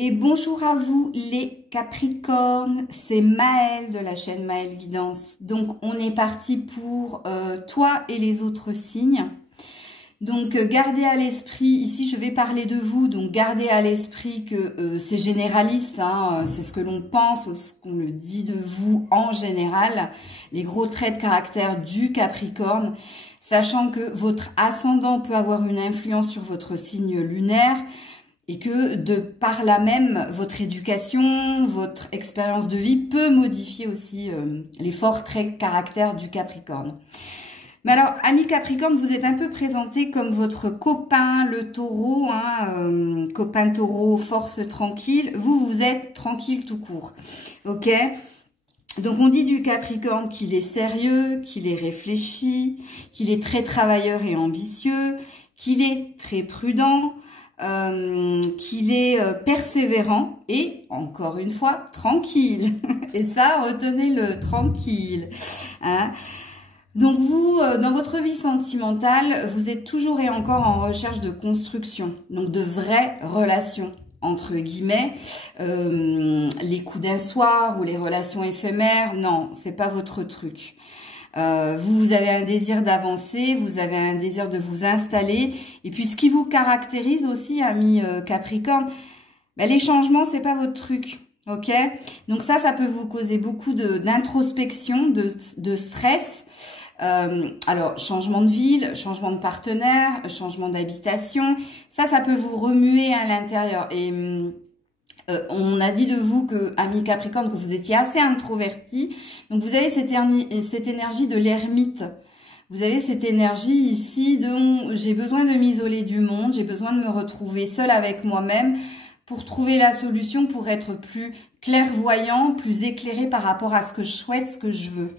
Et bonjour à vous les Capricornes, c'est Maëlle de la chaîne Maëlle Guidance. Donc on est parti pour toi et les autres signes. Donc gardez à l'esprit, ici je vais parler de vous, donc gardez à l'esprit que c'est généraliste, hein, c'est ce que l'on pense, ce qu'on le dit de vous en général, les gros traits de caractère du Capricorne, sachant que votre ascendant peut avoir une influence sur votre signe lunaire, et que de par là même, votre éducation, votre expérience de vie peut modifier aussi les forts traits de caractère du Capricorne. Mais alors, ami Capricorne, vous êtes un peu présenté comme votre copain, le taureau, hein, copain taureau, force tranquille. Vous êtes tranquille tout court, ok? Donc, on dit du Capricorne qu'il est sérieux, qu'il est réfléchi, qu'il est très travailleur et ambitieux, qu'il est très prudent, qu'il est persévérant et, encore une fois, tranquille. Et ça, retenez-le, tranquille. Hein. Donc vous, dans votre vie sentimentale, vous êtes toujours et encore en recherche de construction, donc de vraies relations, entre guillemets. Les coups d'un soir ou les relations éphémères, non, c'est pas votre truc. Vous avez un désir d'avancer, vous avez un désir de vous installer. Et puis, ce qui vous caractérise aussi, ami Capricorne, ben, les changements, c'est pas votre truc, ok? Donc ça peut vous causer beaucoup d'introspection, de stress. Alors, changement de ville, changement de partenaire, changement d'habitation, ça peut vous remuer à l'intérieur. Et on a dit de vous, ami Capricorne, que vous étiez assez introverti. Donc, vous avez cette énergie de l'ermite. Vous avez cette énergie ici de « j'ai besoin de m'isoler du monde, j'ai besoin de me retrouver seule avec moi-même pour trouver la solution, pour être plus clairvoyant, plus éclairé par rapport à ce que je souhaite, ce que je veux. »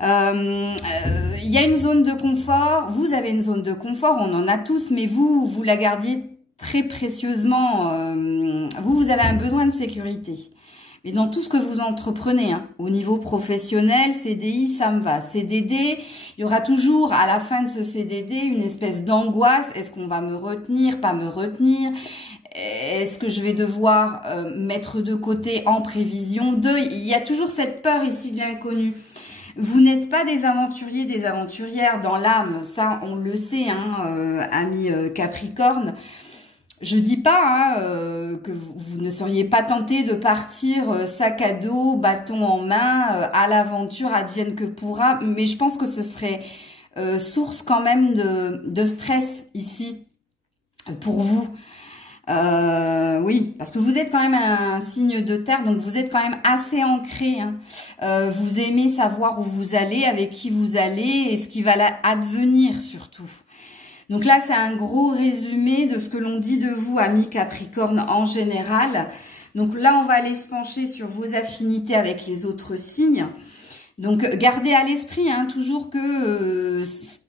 Il y a une zone de confort, vous avez une zone de confort, on en a tous, mais vous la gardiez très précieusement, vous avez un besoin de sécurité. Mais dans tout ce que vous entreprenez, hein, au niveau professionnel, CDI, ça me va. CDD, il y aura toujours à la fin de ce CDD une espèce d'angoisse. Est-ce qu'on va me retenir, pas me retenir? Est-ce que je vais devoir mettre de côté en prévision de... Il y a toujours cette peur ici de l'inconnu. Vous n'êtes pas des aventuriers, des aventurières dans l'âme, ça on le sait, hein, ami Capricorne. Je dis pas hein, que vous ne seriez pas tenté de partir sac à dos, bâton en main, à l'aventure, advienne que pourra, mais je pense que ce serait source quand même de stress ici pour vous. Oui, parce que vous êtes quand même un signe de terre, donc vous êtes quand même assez ancré. Hein. Vous aimez savoir où vous allez, avec qui vous allez et ce qui va advenir surtout. Donc là, c'est un gros résumé de ce que l'on dit de vous, amis Capricorne, en général. Donc là, on va aller se pencher sur vos affinités avec les autres signes. Donc, gardez à l'esprit hein, toujours que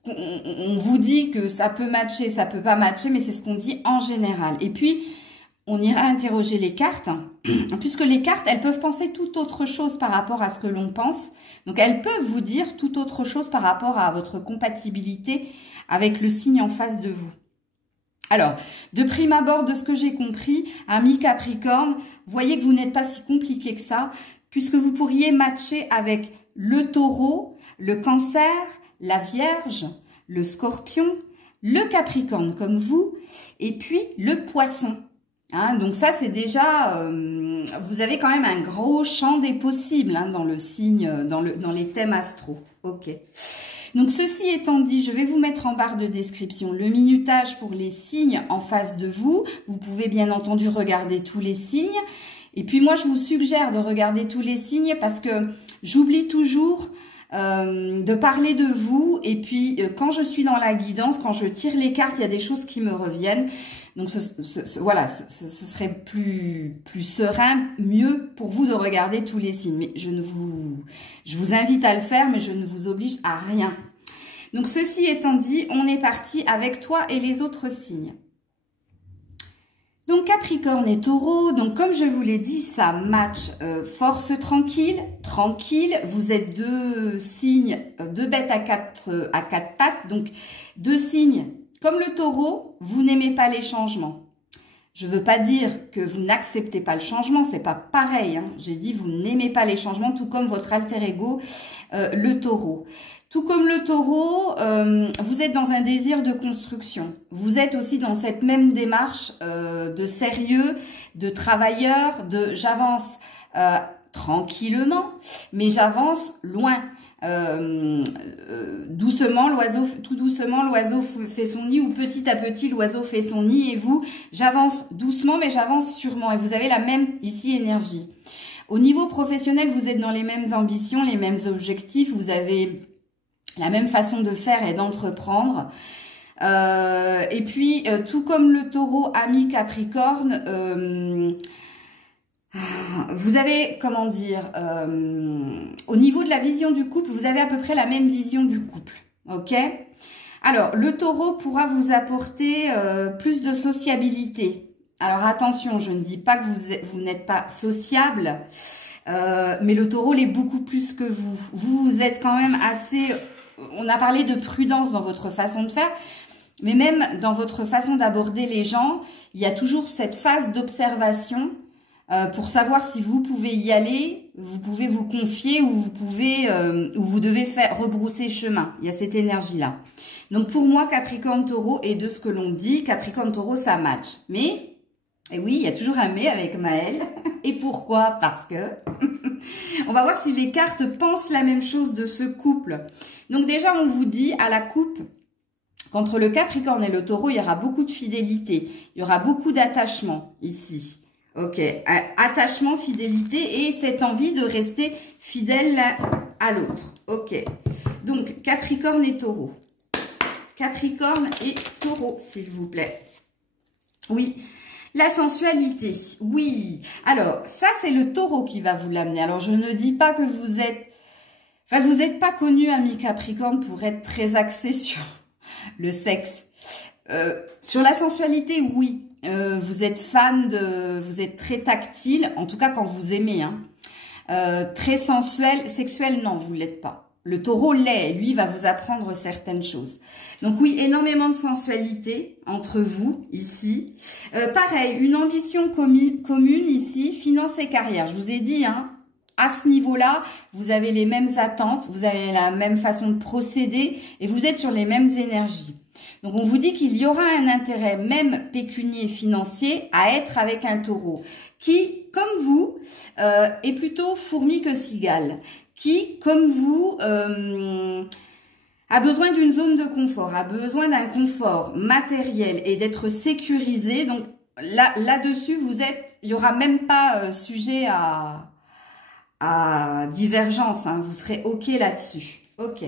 on vous dit que ça peut matcher, ça peut pas matcher, mais c'est ce qu'on dit en général. Et puis, on ira interroger les cartes, puisque les cartes, elles peuvent penser tout autre chose par rapport à ce que l'on pense. Donc, elles peuvent vous dire tout autre chose par rapport à votre compatibilité avec le signe en face de vous. Alors, de prime abord, de ce que j'ai compris, ami Capricorne, voyez que vous n'êtes pas si compliqué que ça, puisque vous pourriez matcher avec le taureau, le cancer, la vierge, le scorpion, le Capricorne comme vous, et puis le poisson. Hein, donc ça, c'est déjà, vous avez quand même un gros champ des possibles hein, dans le signe, dans les thèmes astro. Ok. Donc, ceci étant dit, je vais vous mettre en barre de description le minutage pour les signes en face de vous. Vous pouvez bien entendu regarder tous les signes. Et puis, moi, je vous suggère de regarder tous les signes parce que j'oublie toujours de parler de vous. Et puis, quand je suis dans la guidance, quand je tire les cartes, il y a des choses qui me reviennent. Donc, voilà, ce serait plus serein, mieux pour vous de regarder tous les signes. Mais je vous invite à le faire, mais je ne vous oblige à rien. Donc, ceci étant dit, on est parti avec toi et les autres signes. Donc, Capricorne et Taureau, donc comme je vous l'ai dit, ça match force tranquille. Vous êtes deux signes, deux bêtes à quatre pattes, donc deux signes. Comme le taureau, vous n'aimez pas les changements. Je ne veux pas dire que vous n'acceptez pas le changement, c'est pas pareil. Hein. J'ai dit vous n'aimez pas les changements, tout comme votre alter ego, le taureau. Tout comme le taureau, vous êtes dans un désir de construction. Vous êtes aussi dans cette même démarche de sérieux, de travailleur, de j'avance tranquillement, mais j'avance loin. Doucement, tout doucement, l'oiseau fait son nid, ou petit à petit, l'oiseau fait son nid, et vous, j'avance doucement, mais j'avance sûrement, et vous avez la même, ici, énergie. Au niveau professionnel, vous êtes dans les mêmes ambitions, les mêmes objectifs, vous avez la même façon de faire et d'entreprendre. Et puis, tout comme le taureau ami Capricorne, vous avez, comment dire, au niveau de la vision du couple, vous avez à peu près la même vision du couple, ok? Alors, le taureau pourra vous apporter plus de sociabilité. Alors, attention, je ne dis pas que vous n'êtes pas sociable, mais le taureau l'est beaucoup plus que vous. Vous êtes quand même assez... On a parlé de prudence dans votre façon de faire, mais même dans votre façon d'aborder les gens, il y a toujours cette phase d'observation pour savoir si vous pouvez y aller, vous pouvez vous confier ou vous devez rebrousser chemin. Il y a cette énergie-là. Donc pour moi, Capricorne-Taureau, et de ce que l'on dit, Capricorne-Taureau, ça match. Mais, et oui, il y a toujours un mais avec Maëlle. Et pourquoi? Parce que... on va voir si les cartes pensent la même chose de ce couple. Donc déjà, on vous dit à la coupe, qu'entre le Capricorne et le Taureau, il y aura beaucoup de fidélité. Il y aura beaucoup d'attachement ici. Ok, attachement, fidélité et cette envie de rester fidèle l'un à l'autre. Ok, donc Capricorne et Taureau. Capricorne et Taureau, s'il vous plaît. Oui, la sensualité, oui. Alors, ça, c'est le Taureau qui va vous l'amener. Alors, je ne dis pas que vous êtes... Enfin, vous n'êtes pas connu, ami Capricorne, pour être très axé sur le sexe. Sur la sensualité, oui. Vous êtes fan de... Vous êtes très tactile, en tout cas quand vous aimez. Hein. Très sensuel, sexuel, non, vous ne l'êtes pas. Le Taureau l'est, lui va vous apprendre certaines choses. Donc oui, énormément de sensualité entre vous, ici. Pareil, une ambition commune ici, finance et carrière. Je vous ai dit, hein, à ce niveau-là, vous avez les mêmes attentes, vous avez la même façon de procéder et vous êtes sur les mêmes énergies. Donc, on vous dit qu'il y aura un intérêt, même pécunier financier, à être avec un taureau qui, comme vous, est plutôt fourmi que cigale, qui, comme vous, a besoin d'une zone de confort, a besoin d'un confort matériel et d'être sécurisé. Donc, là-dessus, il n'y aura même pas sujet à divergence, hein, vous serez OK là-dessus. OK.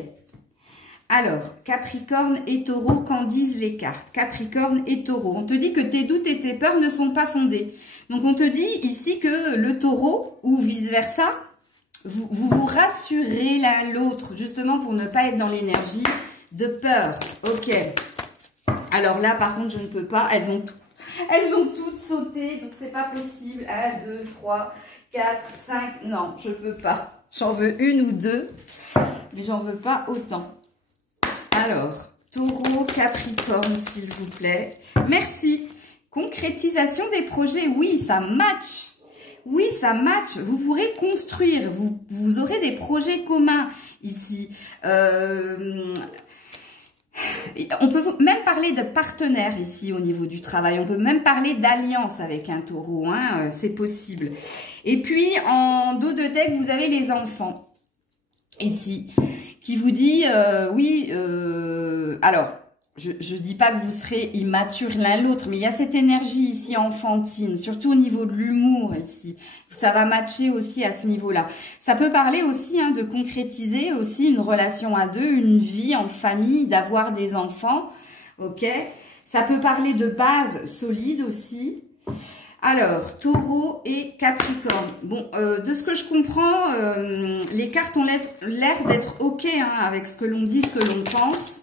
Alors, Capricorne et Taureau, qu'en disent les cartes? Capricorne et Taureau. On te dit que tes doutes et tes peurs ne sont pas fondés. Donc, on te dit ici que le Taureau, ou vice-versa, vous vous rassurez l'un l'autre, justement pour ne pas être dans l'énergie de peur. OK. Alors là, par contre, je ne peux pas. Elles ont toutes sauté, donc c'est pas possible. 1, 2, 3, 4, 5. Non, je peux pas. J'en veux une ou deux, mais j'en veux pas autant. Alors, Taureau, Capricorne, s'il vous plaît. Merci. Concrétisation des projets. Oui, ça match. Oui, ça match. Vous pourrez construire. Vous aurez des projets communs ici. On peut même parler de partenaires ici au niveau du travail. On peut même parler d'alliance avec un taureau. Hein, c'est possible. Et puis, en dos de deck, vous avez les enfants. Ici. Qui vous dit, oui, alors, je ne dis pas que vous serez immatures l'un l'autre, mais il y a cette énergie ici enfantine, surtout au niveau de l'humour ici. Ça va matcher aussi à ce niveau-là. Ça peut parler aussi hein, de concrétiser aussi une relation à deux, une vie en famille, d'avoir des enfants, ok. Ça peut parler de base solide aussi. Alors, Taureau et Capricorne. Bon, de ce que je comprends, les cartes ont l'air d'être OK hein, avec ce que l'on dit, ce que l'on pense.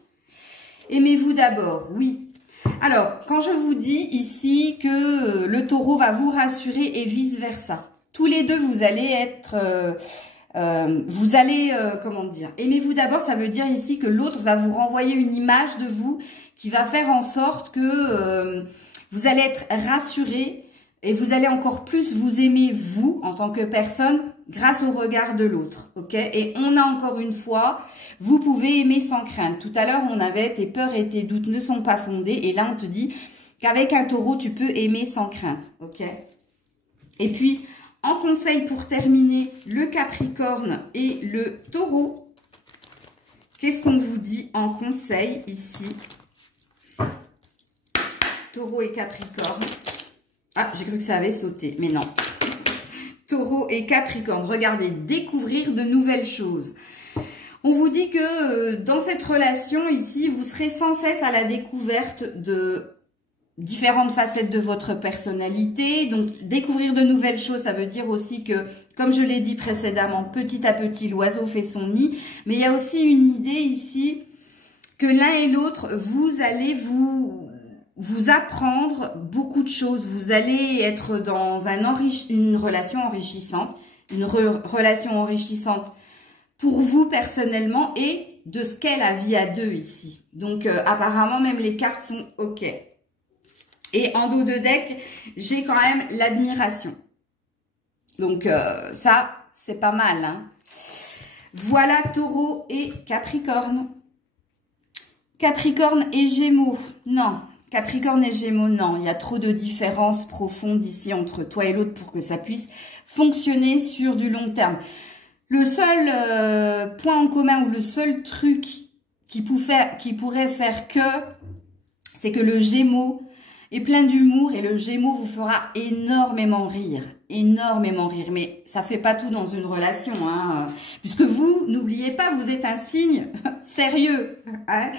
Aimez-vous d'abord, oui. Alors, quand je vous dis ici que le Taureau va vous rassurer et vice-versa, tous les deux, vous allez être... comment dire, aimez-vous d'abord, ça veut dire ici que l'autre va vous renvoyer une image de vous qui va faire en sorte que... Vous allez être rassuré et vous allez encore plus vous aimer, vous, en tant que personne, grâce au regard de l'autre. Ok? Et on a encore une fois, vous pouvez aimer sans crainte. Tout à l'heure, on avait tes peurs et tes doutes ne sont pas fondés. Et là, on te dit qu'avec un taureau, tu peux aimer sans crainte. Ok? Et puis, en conseil pour terminer, le Capricorne et le Taureau. Qu'est-ce qu'on vous dit en conseil ici? Taureau et Capricorne. Ah, j'ai cru que ça avait sauté, mais non. Taureau et Capricorne, regardez, découvrir de nouvelles choses. On vous dit que dans cette relation ici, vous serez sans cesse à la découverte de différentes facettes de votre personnalité. Donc, découvrir de nouvelles choses, ça veut dire aussi que, comme je l'ai dit précédemment, petit à petit, l'oiseau fait son nid. Mais il y a aussi une idée ici que l'un et l'autre, vous allez vous apprendre beaucoup de choses. Vous allez être dans une relation enrichissante, relation enrichissante pour vous personnellement et de ce qu'est la vie à deux ici. Donc, apparemment, même les cartes sont OK. Et en dos de deck, j'ai quand même l'admiration. Donc, ça, c'est pas mal. Hein. Voilà Taureau et Capricorne. Capricorne et Gémeaux, non. Capricorne et Gémeaux, non. Il y a trop de différences profondes ici entre toi et l'autre pour que ça puisse fonctionner sur du long terme. Le seul point en commun ou le seul truc qui pourrait faire que, c'est que le Gémeaux est plein d'humour et le Gémeaux vous fera énormément rire. Énormément rire. Mais ça fait pas tout dans une relation. Hein, puisque vous, n'oubliez pas, vous êtes un signe sérieux. Hein,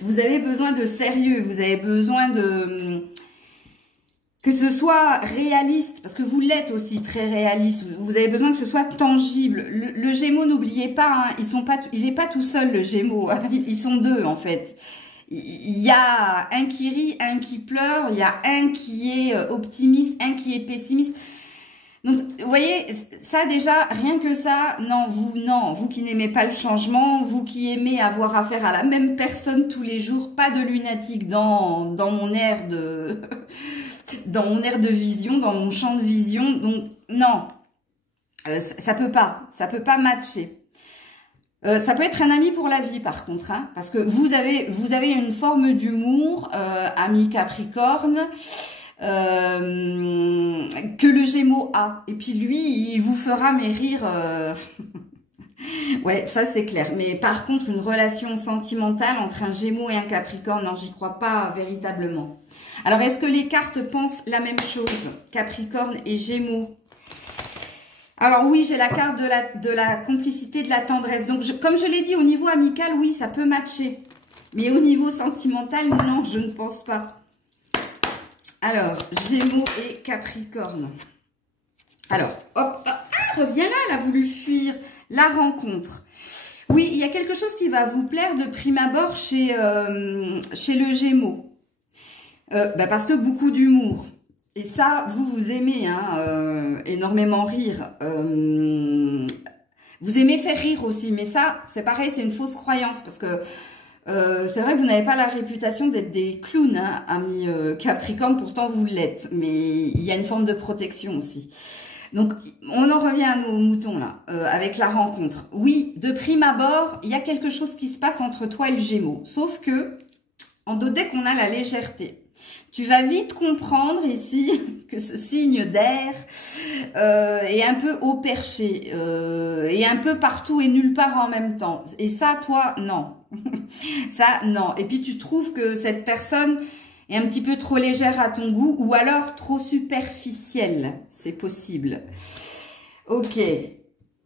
vous avez besoin de sérieux. Vous avez besoin de... que ce soit réaliste. Parce que vous l'êtes aussi très réaliste. Vous avez besoin que ce soit tangible. Le Gémeaux, n'oubliez pas, hein, il n'est pas tout seul le Gémeaux. Hein, ils sont deux en fait. Il y a un qui rit, un qui pleure, il y a un qui est optimiste, un qui est pessimiste. Donc, vous voyez, ça déjà, rien que ça, non, vous qui n'aimez pas le changement, vous qui aimez avoir affaire à la même personne tous les jours, pas de lunatique dans mon air de dans mon air de vision, dans mon champ de vision. Donc, non, ça peut pas matcher. Ça peut être un ami pour la vie par contre, hein, parce que vous avez une forme d'humour, ami Capricorne, que le Gémeaux a. Et puis lui, il vous fera mais rire. Ouais, ça c'est clair. Mais par contre, une relation sentimentale entre un Gémeaux et un Capricorne, non, j'y crois pas véritablement. Alors, est-ce que les cartes pensent la même chose, Capricorne et Gémeaux? Alors oui, j'ai la carte de la complicité, de la tendresse. Donc, comme je l'ai dit, au niveau amical, oui, ça peut matcher. Mais au niveau sentimental, non, je ne pense pas. Alors, Gémeaux et Capricorne. Alors, hop, ah, reviens là, elle a voulu fuir. La rencontre. Oui, il y a quelque chose qui va vous plaire de prime abord chez le Gémeaux. Parce que beaucoup d'humour. Et ça, vous aimez hein, énormément rire. Vous aimez faire rire aussi. Mais ça, c'est pareil, c'est une fausse croyance. Parce que c'est vrai que vous n'avez pas la réputation d'être des clowns, hein, amis Capricorne. Pourtant, vous l'êtes. Mais il y a une forme de protection aussi. Donc, on en revient à nos moutons là, avec la rencontre. Oui, de prime abord, il y a quelque chose qui se passe entre toi et le Gémeaux. Sauf que, en dos deck, on a la légèreté. Tu vas vite comprendre ici que ce signe d'air est un peu haut perché, et un peu partout et nulle part en même temps. Et ça, toi, non. Ça, non. Et puis, tu trouves que cette personne est un petit peu trop légère à ton goût ou alors trop superficielle. C'est possible. Ok.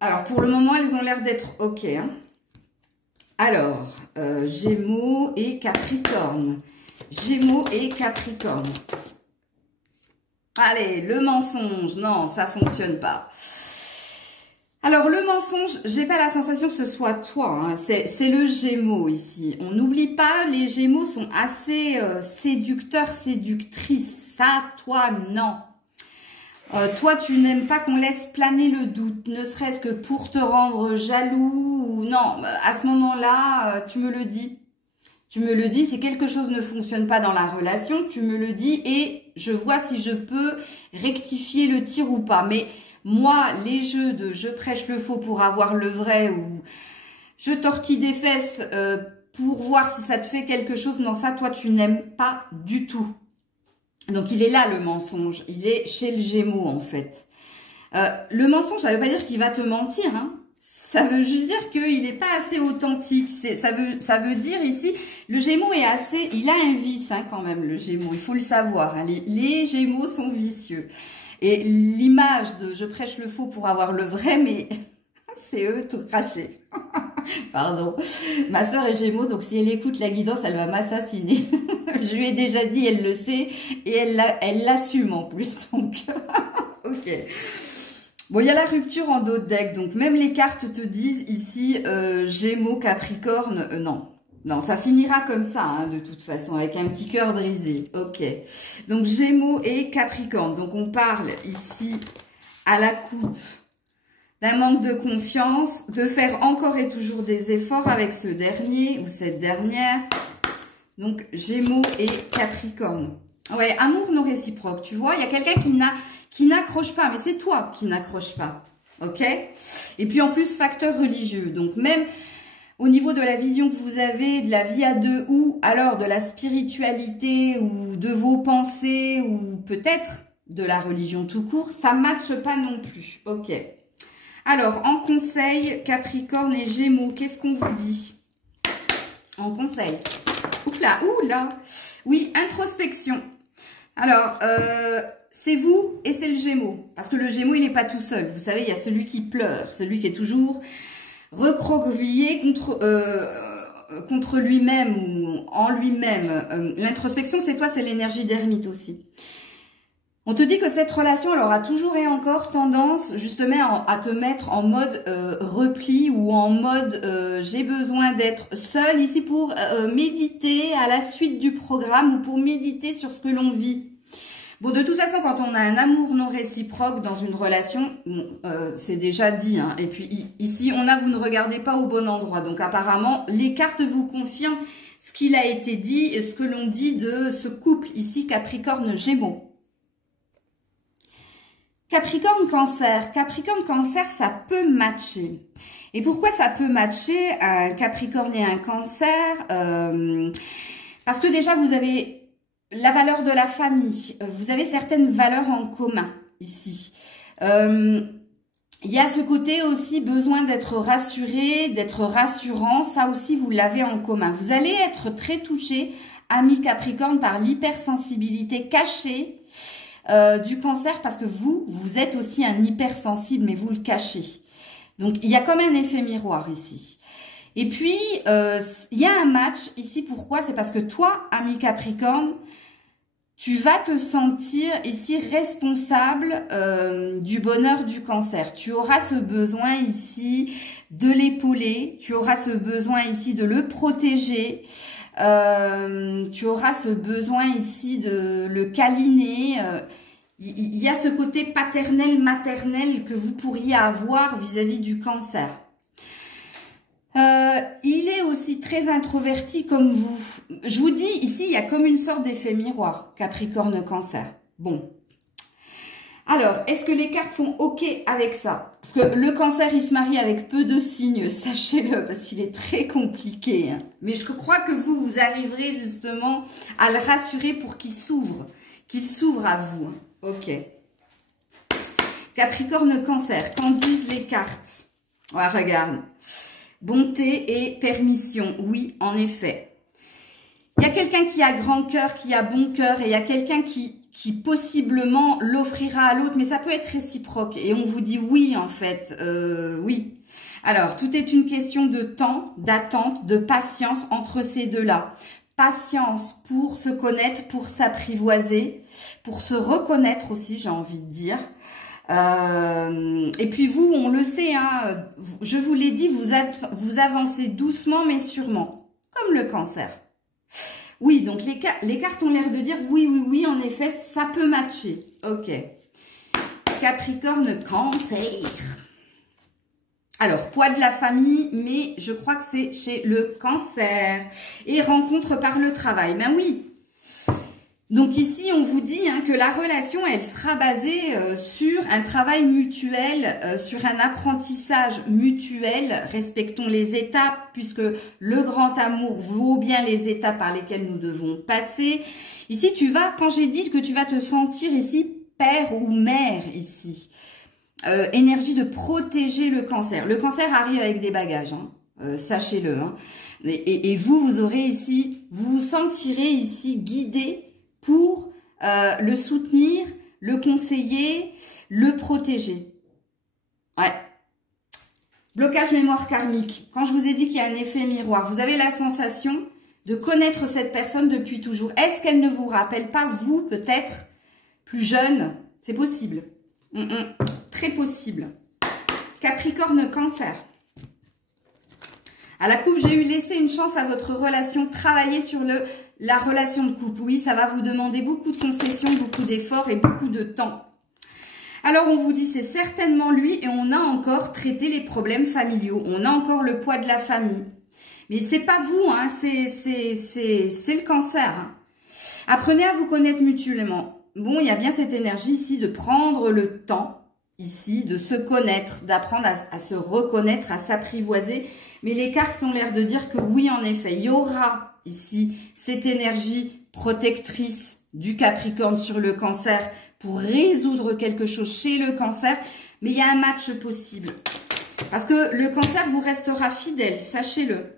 Alors, pour le moment, elles ont l'air d'être ok. Hein. Alors, Gémeaux et Capricorne. Gémeaux et Capricorne. Allez, le mensonge. Non, ça fonctionne pas. Alors, le mensonge, j'ai pas la sensation que ce soit toi. Hein. C'est le Gémeaux ici. On n'oublie pas, les Gémeaux sont assez séducteurs, séductrices. Ça, toi, non. Toi, tu n'aimes pas qu'on laisse planer le doute, ne serait-ce que pour te rendre jaloux ou non. À ce moment-là, tu me le dis. Tu me le dis, si quelque chose ne fonctionne pas dans la relation, tu me le dis et je vois si je peux rectifier le tir ou pas. Mais moi, les jeux de je prêche le faux pour avoir le vrai ou je tortille des fesses pour voir si ça te fait quelque chose, non, ça, toi, tu n'aimes pas du tout. Donc, il est là, le mensonge. Il est chez le Gémeaux, en fait. Le mensonge, ça ne veut pas dire qu'il va te mentir, hein. Ça veut juste dire qu'il n'est pas assez authentique. Ça veut dire ici, le Gémeaux est assez... Il a un vice, hein, quand même, le Gémeaux. Il faut le savoir. Hein. Les Gémeaux sont vicieux. Et l'image de « je prêche le faux pour avoir le vrai », mais c'est eux tout crachés. Pardon. Ma soeur est Gémeaux, donc si elle écoute la guidance, elle va m'assassiner. Je lui ai déjà dit, elle le sait, et elle l'assume en plus. Donc, ok. Bon, il y a la rupture en dos de deck, donc même les cartes te disent ici, Gémeaux, Capricorne, non. Non, ça finira comme ça, hein, de toute façon, avec un petit cœur brisé. Ok. Donc, Gémeaux et Capricorne. Donc, on parle ici à la coupe d'un manque de confiance, de faire encore et toujours des efforts avec ce dernier ou cette dernière. Donc, Gémeaux et Capricorne. Ouais, amour non réciproque, tu vois. Il y a quelqu'un qui n'accroche pas, mais c'est toi qui n'accroche pas. Ok? Et puis, en plus, facteur religieux. Donc, même au niveau de la vision que vous avez de la vie à deux ou alors de la spiritualité ou de vos pensées ou peut-être de la religion tout court, ça ne matche pas non plus. Ok. Alors, en conseil, Capricorne et Gémeaux, qu'est-ce qu'on vous dit? En conseil. Oula, oula. Oui, introspection. Alors, c'est vous et c'est le Gémeaux. Parce que le Gémeaux, il n'est pas tout seul. Vous savez, il y a celui qui pleure, celui qui est toujours recroquevillé contre lui-même ou en lui-même. L'introspection, c'est toi, c'est l'énergie d'ermite aussi. On te dit que cette relation, elle aura toujours et encore tendance justement à te mettre en mode repli ou en mode j'ai besoin d'être seule ici pour méditer à la suite du programme ou pour méditer sur ce que l'on vit. Bon, de toute façon, quand on a un amour non réciproque dans une relation, c'est déjà dit. Hein. Et puis ici, vous ne regardez pas au bon endroit. Donc apparemment, les cartes vous confirment ce qu'il a été dit et ce que l'on dit de ce couple ici, Capricorne-Gémeaux. Capricorne-Cancer. Capricorne-Cancer, ça peut matcher. Et pourquoi ça peut matcher un Capricorne et un Cancer? Parce que déjà, vous avez la valeur de la famille. Vous avez certaines valeurs en commun ici. Il y a ce côté aussi besoin d'être rassuré, d'être rassurant. Ça aussi, vous l'avez en commun. Vous allez être très touché, ami Capricorne, par l'hypersensibilité cachée du Cancer, parce que vous êtes aussi un hypersensible, mais vous le cachez. Donc, il y a comme un effet miroir ici. Et puis, il y a un match ici. Pourquoi? C'est parce que toi, ami Capricorne, tu vas te sentir ici responsable du bonheur du Cancer. Tu auras ce besoin ici de l'épauler. Tu auras ce besoin ici de le protéger. Tu auras ce besoin ici de le câliner. Il y a ce côté paternel, maternel que vous pourriez avoir vis-à-vis du Cancer. Il est aussi très introverti comme vous. Je vous dis, ici, il y a comme une sorte d'effet miroir, Capricorne-Cancer. Bon. Alors, est-ce que les cartes sont OK avec ça? Parce que le Cancer, il se marie avec peu de signes, sachez-le, parce qu'il est très compliqué. Hein. Mais je crois que vous arriverez justement à le rassurer pour qu'il s'ouvre à vous. Hein. OK. Capricorne-Cancer, qu'en disent les cartes? Ouais, regarde. Bonté et permission, oui, en effet. Il y a quelqu'un qui a grand cœur, qui a bon cœur, et il y a quelqu'un qui possiblement l'offrira à l'autre, mais ça peut être réciproque. Et on vous dit oui, en fait, oui. Alors, tout est une question de temps, d'attente, de patience entre ces deux-là. Patience pour se connaître, pour s'apprivoiser, pour se reconnaître aussi, j'ai envie de dire. Et puis vous, on le sait, hein, je vous l'ai dit, vous avancez doucement mais sûrement, comme le Cancer. Oui, donc les cartes ont l'air de dire oui, en effet, ça peut matcher. Ok. Capricorne, Cancer. Alors, poids de la famille, mais je crois que c'est chez le Cancer. Et rencontre par le travail. Ben oui. Donc ici, on vous dit que la relation, elle sera basée sur un travail mutuel, sur un apprentissage mutuel. Respectons les étapes, puisque le grand amour vaut bien les étapes par lesquelles nous devons passer. Ici, quand j'ai dit que tu vas te sentir ici père ou mère ici, énergie de protéger le cancer. Le cancer arrive avec des bagages, sachez-le. Et vous aurez ici, vous vous sentirez ici guidé pour le soutenir, le conseiller, le protéger. Ouais. Blocage mémoire karmique. Quand je vous ai dit qu'il y a un effet miroir, vous avez la sensation de connaître cette personne depuis toujours. Est-ce qu'elle ne vous rappelle pas, vous, peut-être, plus jeune? C'est possible. Très possible. Capricorne, cancer. À la coupe, j'ai eu laissé une chance à votre relation. Travailler sur la relation de couple. Oui, ça va vous demander beaucoup de concessions, beaucoup d'efforts et beaucoup de temps. Alors, on vous dit, c'est certainement lui et on a encore traité les problèmes familiaux. On a encore le poids de la famille. Mais c'est pas vous, c'est le cancer. Apprenez à vous connaître mutuellement. Bon, il y a bien cette énergie ici de prendre le temps, ici, de se connaître, d'apprendre à se reconnaître, à s'apprivoiser. Mais les cartes ont l'air de dire que oui, en effet, il y aura ici cette énergie protectrice du Capricorne sur le cancer pour résoudre quelque chose chez le cancer. Mais il y a un match possible. Parce que le cancer vous restera fidèle, sachez-le.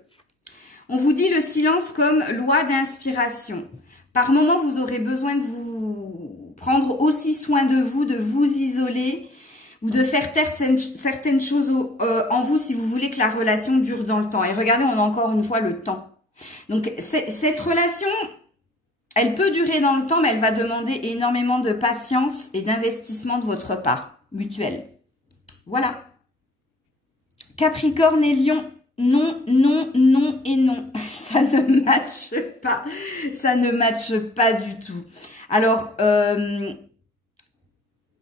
On vous dit le silence comme loi d'inspiration. Par moment, vous aurez besoin de vous prendre aussi soin de vous isoler ou de faire taire certaines choses en vous si vous voulez que la relation dure dans le temps. Et regardez, on a encore une fois le temps. Donc, cette relation, elle peut durer dans le temps, mais elle va demander énormément de patience et d'investissement de votre part, mutuel. Voilà. Capricorne et Lion. Non, non, non et non. Ça ne matche pas. Ça ne matche pas du tout. Alors,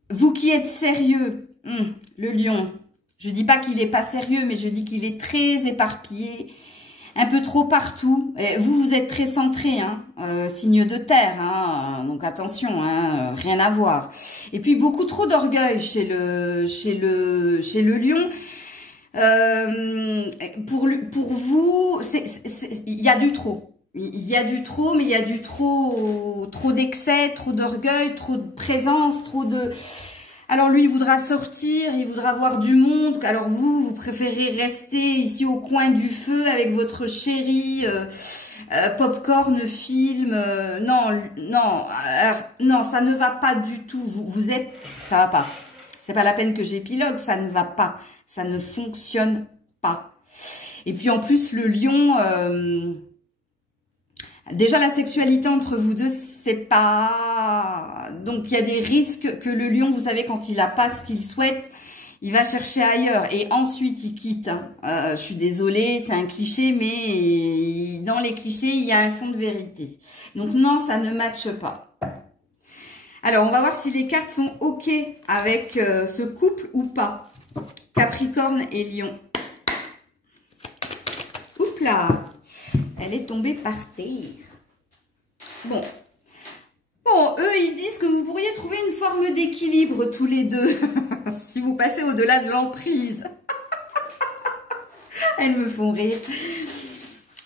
vous qui êtes sérieux, le lion, je dis pas qu'il est pas sérieux, mais je dis qu'il est très éparpillé, un peu trop partout. Et vous êtes très centré, signe de terre, donc attention, rien à voir. Et puis beaucoup trop d'orgueil chez le lion. Pour vous, il y a du trop. Il y a du trop, mais il y a du trop d'excès, trop d'orgueil, trop de présence, trop de... Alors lui, il voudra sortir, il voudra voir du monde. Alors vous préférez rester ici au coin du feu avec votre chéri, popcorn, film. Non, ça ne va pas du tout. Vous êtes... Ça va pas. C'est pas la peine que j'épilogue, ça ne va pas. Ça ne fonctionne pas. Et puis en plus, le lion... déjà, la sexualité entre vous deux, c'est pas... Donc, il y a des risques que le lion, vous savez, quand il n'a pas ce qu'il souhaite, il va chercher ailleurs. Et ensuite, il quitte. Je suis désolée, c'est un cliché, mais dans les clichés, il y a un fond de vérité. Donc, non, ça ne matche pas. Alors, on va voir si les cartes sont OK avec ce couple ou pas. Capricorne et Lion. Oups là, elle est tombée par terre. Bon, eux, ils disent que vous pourriez trouver une forme d'équilibre tous les deux. Si vous passez au-delà de l'emprise. Elles me font rire.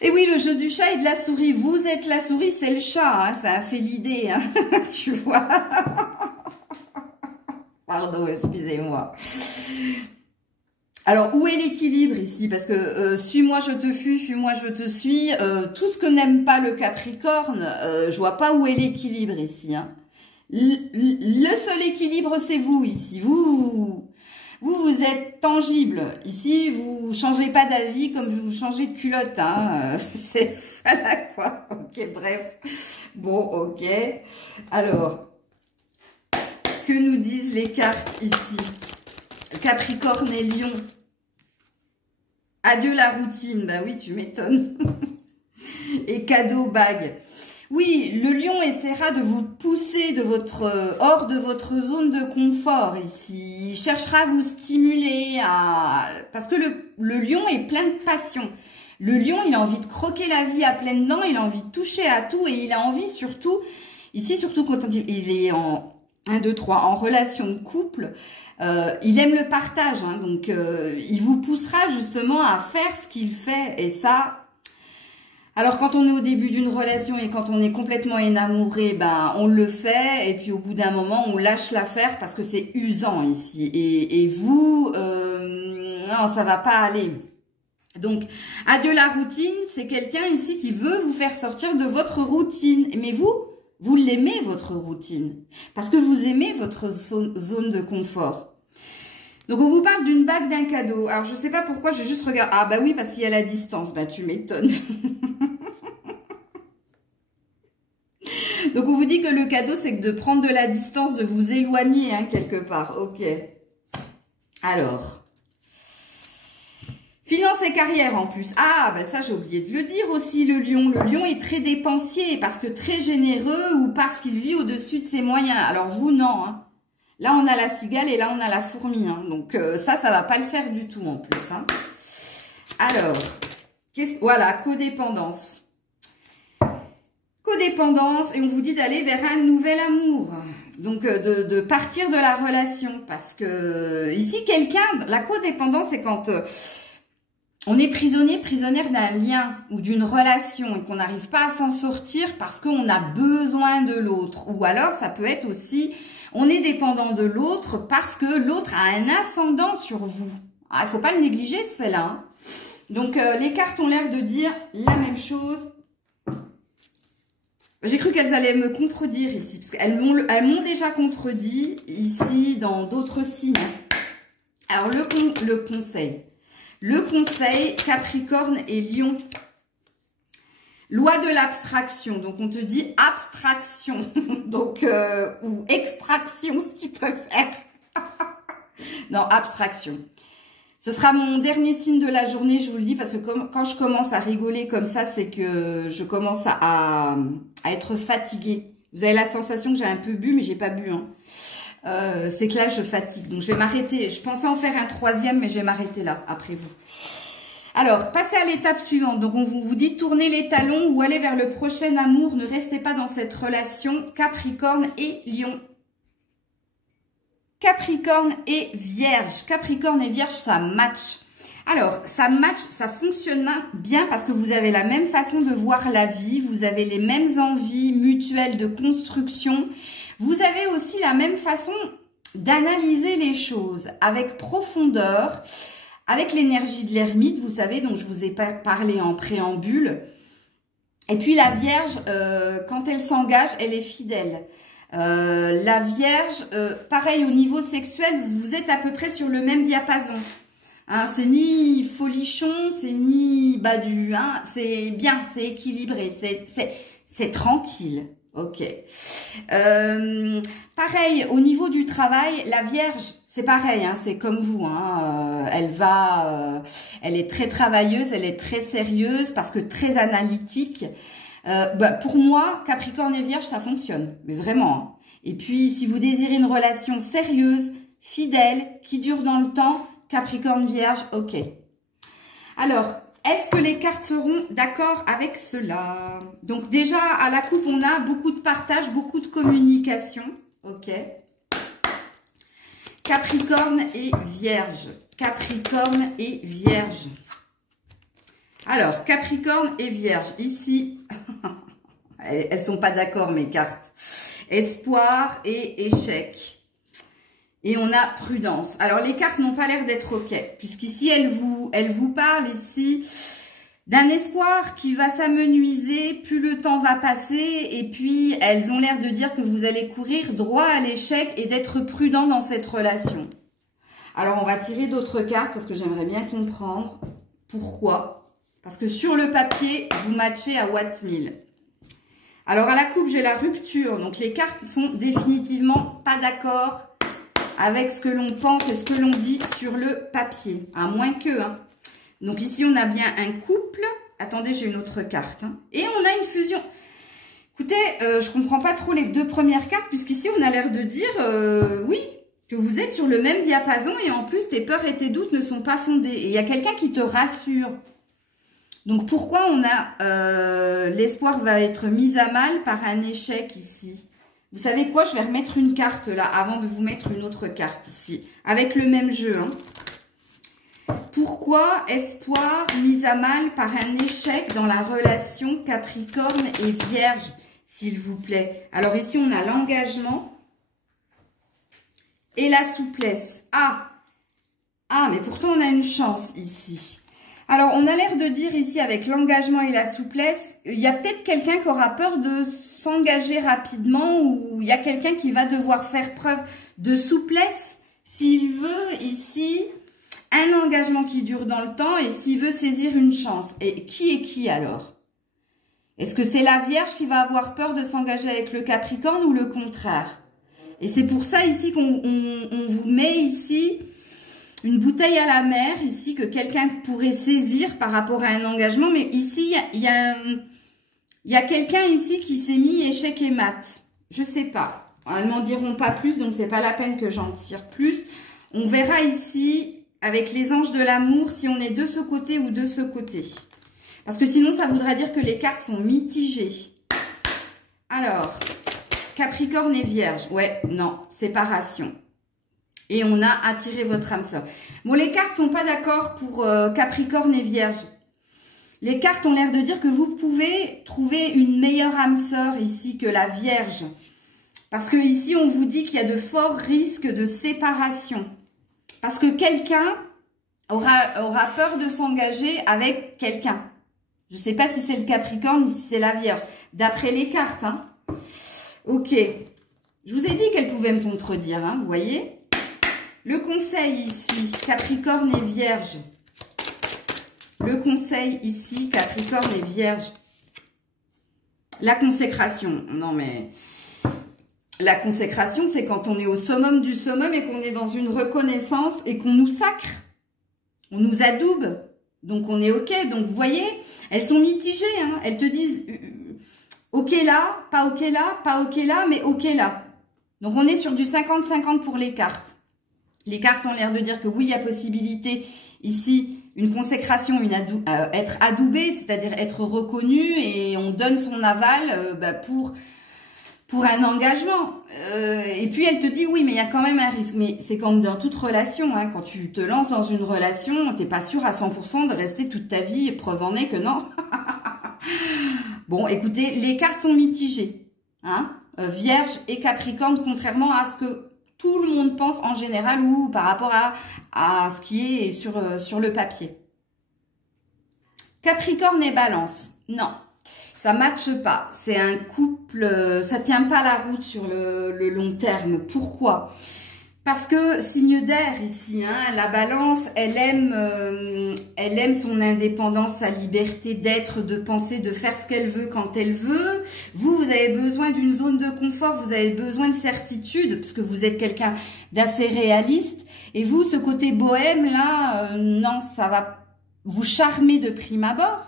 Et oui, le jeu du chat et de la souris. Vous êtes la souris, c'est le chat. Ça a fait l'idée, tu vois. Pardon, excusez-moi. Alors, où est l'équilibre ici? Parce que suis-moi, je te fuis, fuis-moi, je te suis. Tout ce que n'aime pas le Capricorne, je vois pas où est l'équilibre ici. Le seul équilibre, c'est vous ici. Vous êtes tangible. Ici, vous changez pas d'avis comme vous changez de culotte. C'est voilà quoi. Ok, bref. Bon, ok. Alors, que nous disent les cartes ici? Capricorne et Lion. Adieu la routine. Bah oui, tu m'étonnes. Et cadeau, bague. Oui, le lion essaiera de vous pousser hors de votre zone de confort ici. Il cherchera à vous stimuler parce que le lion est plein de passion. Le lion, il a envie de croquer la vie à pleines dents. Il a envie de toucher à tout et il a envie surtout... Ici, surtout quand il est en 1, 2, 3, en relation de couple, il aime le partage. Hein, donc, il vous poussera justement à faire ce qu'il fait. Et ça... Alors, quand on est au début d'une relation et quand on est complètement énamouré, ben, on le fait. Et puis, au bout d'un moment, on lâche l'affaire parce que c'est usant ici. Et vous, non, ça va pas aller. Donc, adieu la routine, c'est quelqu'un ici qui veut vous faire sortir de votre routine. Mais vous l'aimez, votre routine. Parce que vous aimez votre zone de confort. Donc, on vous parle d'une bague, d'un cadeau. Alors, je sais pas pourquoi, je juste regarde. Ah, bah oui, parce qu'il y a la distance. Bah, tu m'étonnes. Donc, on vous dit que le cadeau, c'est que de prendre de la distance, de vous éloigner, hein, quelque part. Ok. Alors. Finance et carrière, en plus. Ah, ben ça, j'ai oublié de le dire aussi, le lion. Le lion est très dépensier, parce que très généreux ou parce qu'il vit au-dessus de ses moyens. Alors, vous, non, hein. Là, on a la cigale et là, on a la fourmi. Hein. Donc, ça va pas le faire du tout, en plus. Hein. Alors, voilà, codépendance. Codépendance, et on vous dit d'aller vers un nouvel amour. Donc, de partir de la relation. Parce que, ici, la codépendance, c'est quand on est prisonnière d'un lien ou d'une relation et qu'on n'arrive pas à s'en sortir parce qu'on a besoin de l'autre. Ou alors, ça peut être aussi, on est dépendant de l'autre parce que l'autre a un ascendant sur vous. Ah, il ne faut pas le négliger, ce fait-là. Hein. Donc, les cartes ont l'air de dire la même chose. J'ai cru qu'elles allaient me contredire ici, parce qu'elles m'ont déjà contredit ici dans d'autres signes. Alors, le conseil. Le conseil, Capricorne et Lion. Loi de l'abstraction. Donc, on te dit abstraction. Donc, ou extraction, si tu préfères. Non, abstraction. Ce sera mon dernier signe de la journée, je vous le dis, parce que quand je commence à rigoler comme ça, c'est que je commence à être fatiguée. Vous avez la sensation que j'ai un peu bu, mais j'ai pas bu. Hein. C'est que là, je fatigue. Donc, je vais m'arrêter. Je pensais en faire un troisième, mais je vais m'arrêter là, après vous. Alors, passez à l'étape suivante. Donc, on vous dit tournez les talons ou allez vers le prochain amour. Ne restez pas dans cette relation. Capricorne et Lion. Capricorne et Vierge. Capricorne et Vierge, ça match. Alors, ça match, ça fonctionne bien parce que vous avez la même façon de voir la vie. Vous avez les mêmes envies mutuelles de construction. Vous avez aussi la même façon d'analyser les choses avec profondeur, avec l'énergie de l'ermite, vous savez, dont je vous ai parlé en préambule. Et puis la Vierge, quand elle s'engage, elle est fidèle. La Vierge, pareil au niveau sexuel, vous êtes à peu près sur le même diapason. Hein, c'est ni folichon, c'est ni badu, hein, c'est bien, c'est équilibré, c'est tranquille. Ok. Pareil, au niveau du travail, la Vierge, c'est pareil, hein, c'est comme vous. Hein, elle est très travailleuse, elle est très sérieuse parce que très analytique. Pour moi, Capricorne et Vierge, ça fonctionne, mais vraiment. Hein. Et puis, si vous désirez une relation sérieuse, fidèle, qui dure dans le temps, Capricorne, Vierge, ok. Alors, est-ce que les cartes seront d'accord avec cela? Donc déjà, à la coupe, on a beaucoup de partage, beaucoup de communication. Ok. Capricorne et Vierge. Capricorne et Vierge. Alors, Capricorne et Vierge. Ici, elles ne sont pas d'accord, mes cartes. Espoir et échec. Et on a prudence. Alors, les cartes n'ont pas l'air d'être OK. Puisqu'ici, elles vous parlent ici d'un espoir qui va s'amenuiser. Plus le temps va passer. Et puis, elles ont l'air de dire que vous allez courir droit à l'échec et d'être prudent dans cette relation. Alors, on va tirer d'autres cartes parce que j'aimerais bien comprendre pourquoi. Parce que sur le papier, vous matchez à Watt 1000. Alors, à la coupe, j'ai la rupture. Donc, les cartes sont définitivement pas d'accord avec ce que l'on pense et ce que l'on dit sur le papier. À moins que. Hein. Donc, ici, on a bien un couple. Attendez, j'ai une autre carte. Hein. Et on a une fusion. Écoutez, je comprends pas trop les deux premières cartes, puisqu'ici, on a l'air de dire, oui, que vous êtes sur le même diapason et en plus, tes peurs et tes doutes ne sont pas fondés. Et il y a quelqu'un qui te rassure. Donc, pourquoi on a l'espoir va être mis à mal par un échec ici? Vous savez quoi? Je vais remettre une carte là, avant de vous mettre une autre carte ici. Avec le même jeu, hein. Pourquoi espoir mis à mal par un échec dans la relation Capricorne et Vierge, s'il vous plaît? Alors ici, on a l'engagement et la souplesse. Ah, mais pourtant, on a une chance ici. Alors, on a l'air de dire ici, avec l'engagement et la souplesse, il y a peut-être quelqu'un qui aura peur de s'engager rapidement ou il y a quelqu'un qui va devoir faire preuve de souplesse s'il veut ici un engagement qui dure dans le temps et s'il veut saisir une chance. Et qui est qui alors? Est-ce que c'est la Vierge qui va avoir peur de s'engager avec le Capricorne ou le contraire? Et c'est pour ça ici qu'on vous met ici une bouteille à la mer, ici, que quelqu'un pourrait saisir par rapport à un engagement. Mais ici, il y a quelqu'un ici qui s'est mis échec et mat. Je sais pas. Elles m'en diront pas plus, donc c'est pas la peine que j'en tire plus. On verra ici, avec les anges de l'amour, si on est de ce côté ou de ce côté. Parce que sinon, ça voudrait dire que les cartes sont mitigées. Alors, Capricorne et Vierge. Ouais, non, séparation. Et on a attiré votre âme sœur. Bon, les cartes sont pas d'accord pour Capricorne et Vierge. Les cartes ont l'air de dire que vous pouvez trouver une meilleure âme sœur ici que la Vierge. Parce que ici, on vous dit qu'il y a de forts risques de séparation. Parce que quelqu'un aura peur de s'engager avec quelqu'un. Je ne sais pas si c'est le Capricorne ou si c'est la Vierge. D'après les cartes, hein. Ok. Je vous ai dit qu'elle pouvait me contredire, hein, vous voyez. Le conseil ici, Capricorne et Vierge. Le conseil ici, Capricorne et Vierge. La consécration. Non, mais la consécration, c'est quand on est au summum du summum et qu'on est dans une reconnaissance et qu'on nous sacre. On nous adoube. Donc, on est OK. Donc, vous voyez, elles sont mitigées. Hein. Elles te disent OK là, pas OK là, pas OK là, mais OK là. Donc, on est sur du 50-50 pour les cartes. Les cartes ont l'air de dire que oui, il y a possibilité ici, une consécration, être adoubé, c'est-à-dire être reconnu et on donne son aval pour un engagement. Et puis, elle te dit oui, mais il y a quand même un risque. Mais c'est comme dans toute relation. Hein, quand tu te lances dans une relation, tu n'es pas sûr à 100% de rester toute ta vie. Preuve en est que non. Bon, écoutez, les cartes sont mitigées. Hein, Vierge et Capricorne, contrairement à ce que tout le monde pense en général ou par rapport à ce qui est sur le papier. Capricorne et Balance. Non, ça ne matche pas. C'est un couple, ça ne tient pas la route sur le long terme. Pourquoi? Parce que signe d'air ici, hein, la Balance, elle aime son indépendance, sa liberté d'être, de penser, de faire ce qu'elle veut quand elle veut. Vous avez besoin d'une zone de confort, vous avez besoin de certitude, parce que vous êtes quelqu'un d'assez réaliste. Et vous, ce côté bohème, là, non, ça va vous charmer de prime abord.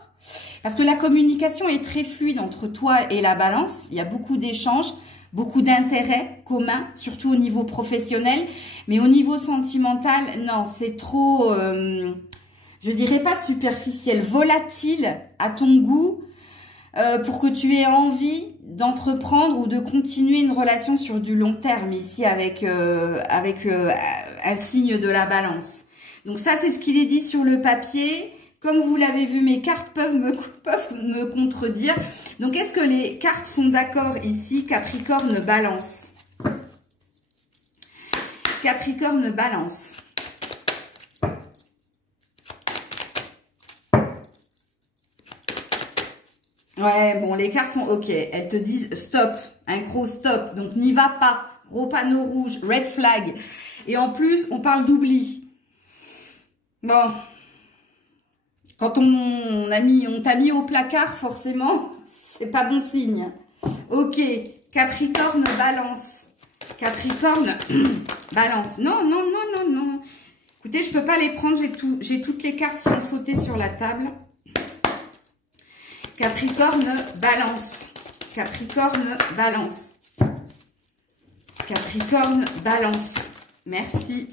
Parce que la communication est très fluide entre toi et la Balance. Il y a beaucoup d'échanges. Beaucoup d'intérêts communs, surtout au niveau professionnel. Mais au niveau sentimental, non, c'est trop, je dirais pas superficiel, volatile à ton goût pour que tu aies envie d'entreprendre ou de continuer une relation sur du long terme ici avec un signe de la Balance. Donc ça, c'est ce qu'il est dit sur le papier. Comme vous l'avez vu, mes cartes peuvent me contredire. Donc, est-ce que les cartes sont d'accord ici? Capricorne, Balance. Capricorne, Balance. Ouais, bon, les cartes sont OK. Elles te disent stop, un gros stop. Donc, n'y va pas. Gros panneau rouge, red flag. Et en plus, on parle d'oubli. Bon. Quand on t'a mis au placard, forcément, c'est pas bon signe. Ok, Capricorne, Balance. Capricorne, Balance. Non, non, non, non, non. Écoutez, je peux pas les prendre, j'ai toutes les cartes qui ont sauté sur la table. Capricorne, Balance. Capricorne, Balance. Capricorne, Balance. Merci.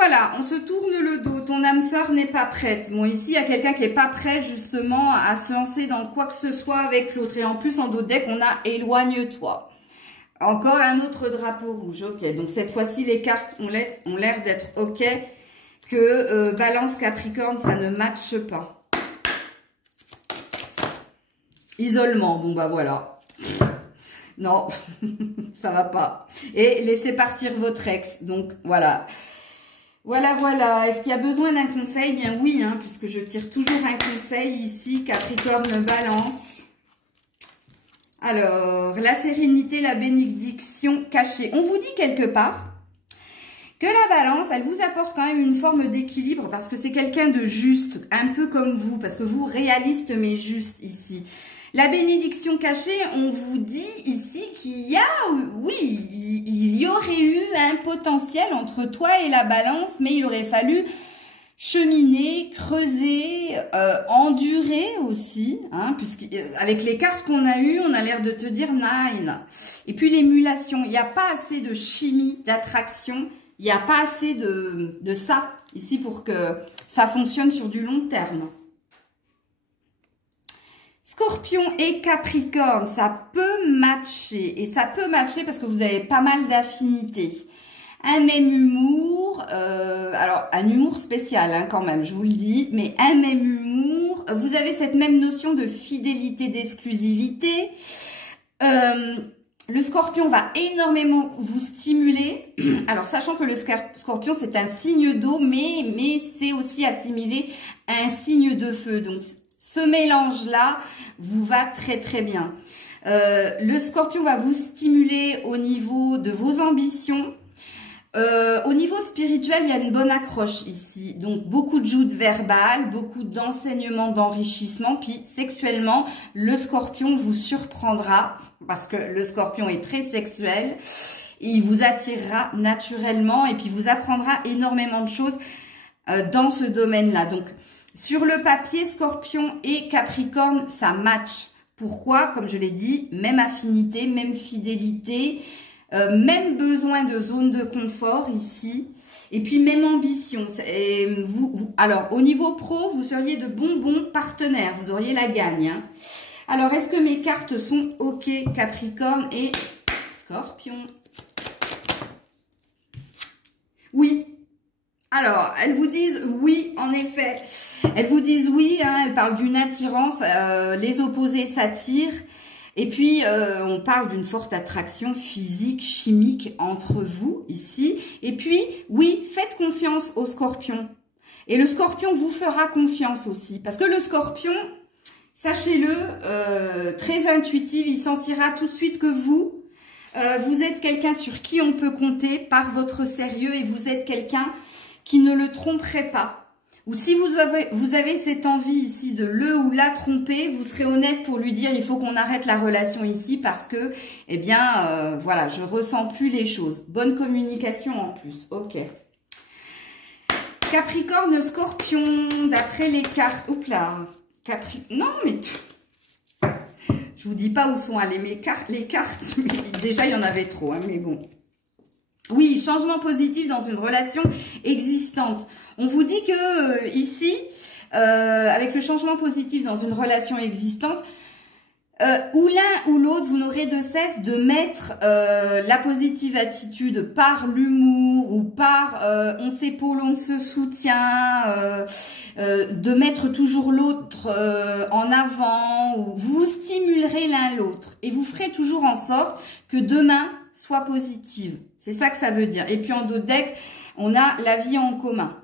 Voilà, on se tourne le dos. Ton âme sœur n'est pas prête. Bon, ici, il y a quelqu'un qui n'est pas prêt, justement, à se lancer dans quoi que ce soit avec l'autre. Et en plus, en dos de deck, on a éloigne-toi. Encore un autre drapeau rouge. Ok, donc cette fois-ci, les cartes ont l'air d'être ok. Que Balance Capricorne, ça ne matche pas. Isolement, bon bah voilà. Non, ça va pas. Et laissez partir votre ex. Donc voilà. Voilà. Est-ce qu'il y a besoin d'un conseil? Bien oui, hein, puisque je tire toujours un conseil ici, Capricorne, Balance. Alors, la sérénité, la bénédiction cachée. On vous dit quelque part que la Balance, elle vous apporte quand même une forme d'équilibre parce que c'est quelqu'un de juste, un peu comme vous, parce que vous, réaliste mais juste ici. La bénédiction cachée, on vous dit ici qu'il y a, oui, il y aurait eu un potentiel entre toi et la Balance, mais il aurait fallu cheminer, creuser, endurer aussi, hein, avec les cartes qu'on a eues, on a l'air de te dire nine. Et puis l'émulation, il n'y a pas assez de chimie, d'attraction, il n'y a pas assez de ça ici pour que ça fonctionne sur du long terme. Scorpion et Capricorne, ça peut matcher. Et ça peut matcher parce que vous avez pas mal d'affinités. Un même humour, alors un humour spécial hein, quand même, je vous le dis. Mais un même humour, vous avez cette même notion de fidélité, d'exclusivité. Le Scorpion va énormément vous stimuler. Alors, sachant que le Scorpion, c'est un signe d'eau, mais c'est aussi assimilé à un signe de feu. Donc, ce mélange-là vous va très très bien. Le Scorpion va vous stimuler au niveau de vos ambitions. Au niveau spirituel, il y a une bonne accroche ici. Donc, beaucoup de joutes verbales, beaucoup d'enseignements, d'enrichissement. Puis, sexuellement, le Scorpion vous surprendra parce que le Scorpion est très sexuel. Et il vous attirera naturellement et puis vous apprendra énormément de choses dans ce domaine-là. Donc, sur le papier, Scorpion et Capricorne, ça match. Pourquoi? Comme je l'ai dit, même affinité, même fidélité, même besoin de zone de confort ici. Et puis, même ambition. Alors, au niveau pro, vous seriez de bons partenaires. Vous auriez la gagne. Hein. Alors, est-ce que mes cartes sont OK, Capricorne et Scorpion? Oui. Alors, elles vous disent oui, en effet. Elles vous disent oui, hein, elles parlent d'une attirance, les opposés s'attirent. Et puis, on parle d'une forte attraction physique, chimique entre vous, ici. Et puis, oui, faites confiance au Scorpion. Et le Scorpion vous fera confiance aussi. Parce que le Scorpion, sachez-le, très intuitif, il sentira tout de suite que vous êtes quelqu'un sur qui on peut compter par votre sérieux et vous êtes quelqu'un qui ne le tromperait pas. Ou si vous avez cette envie ici de le ou la tromper, vous serez honnête pour lui dire il faut qu'on arrête la relation ici parce que, eh bien, voilà, je ressens plus les choses. Bonne communication en plus, ok. Capricorne, Scorpion, d'après les cartes, oups là, non mais, je vous dis pas où sont allées les cartes, mais déjà il y en avait trop, hein, mais bon. Oui, changement positif dans une relation existante. On vous dit que ici, avec le changement positif dans une relation existante, ou l'un ou l'autre, vous n'aurez de cesse de mettre la positive attitude par l'humour ou par on s'épaule, on se soutient, de mettre toujours l'autre en avant, ou vous stimulerez l'un l'autre et vous ferez toujours en sorte que demain soit positive. C'est ça que ça veut dire. Et puis en dos de deck, on a la vie en commun.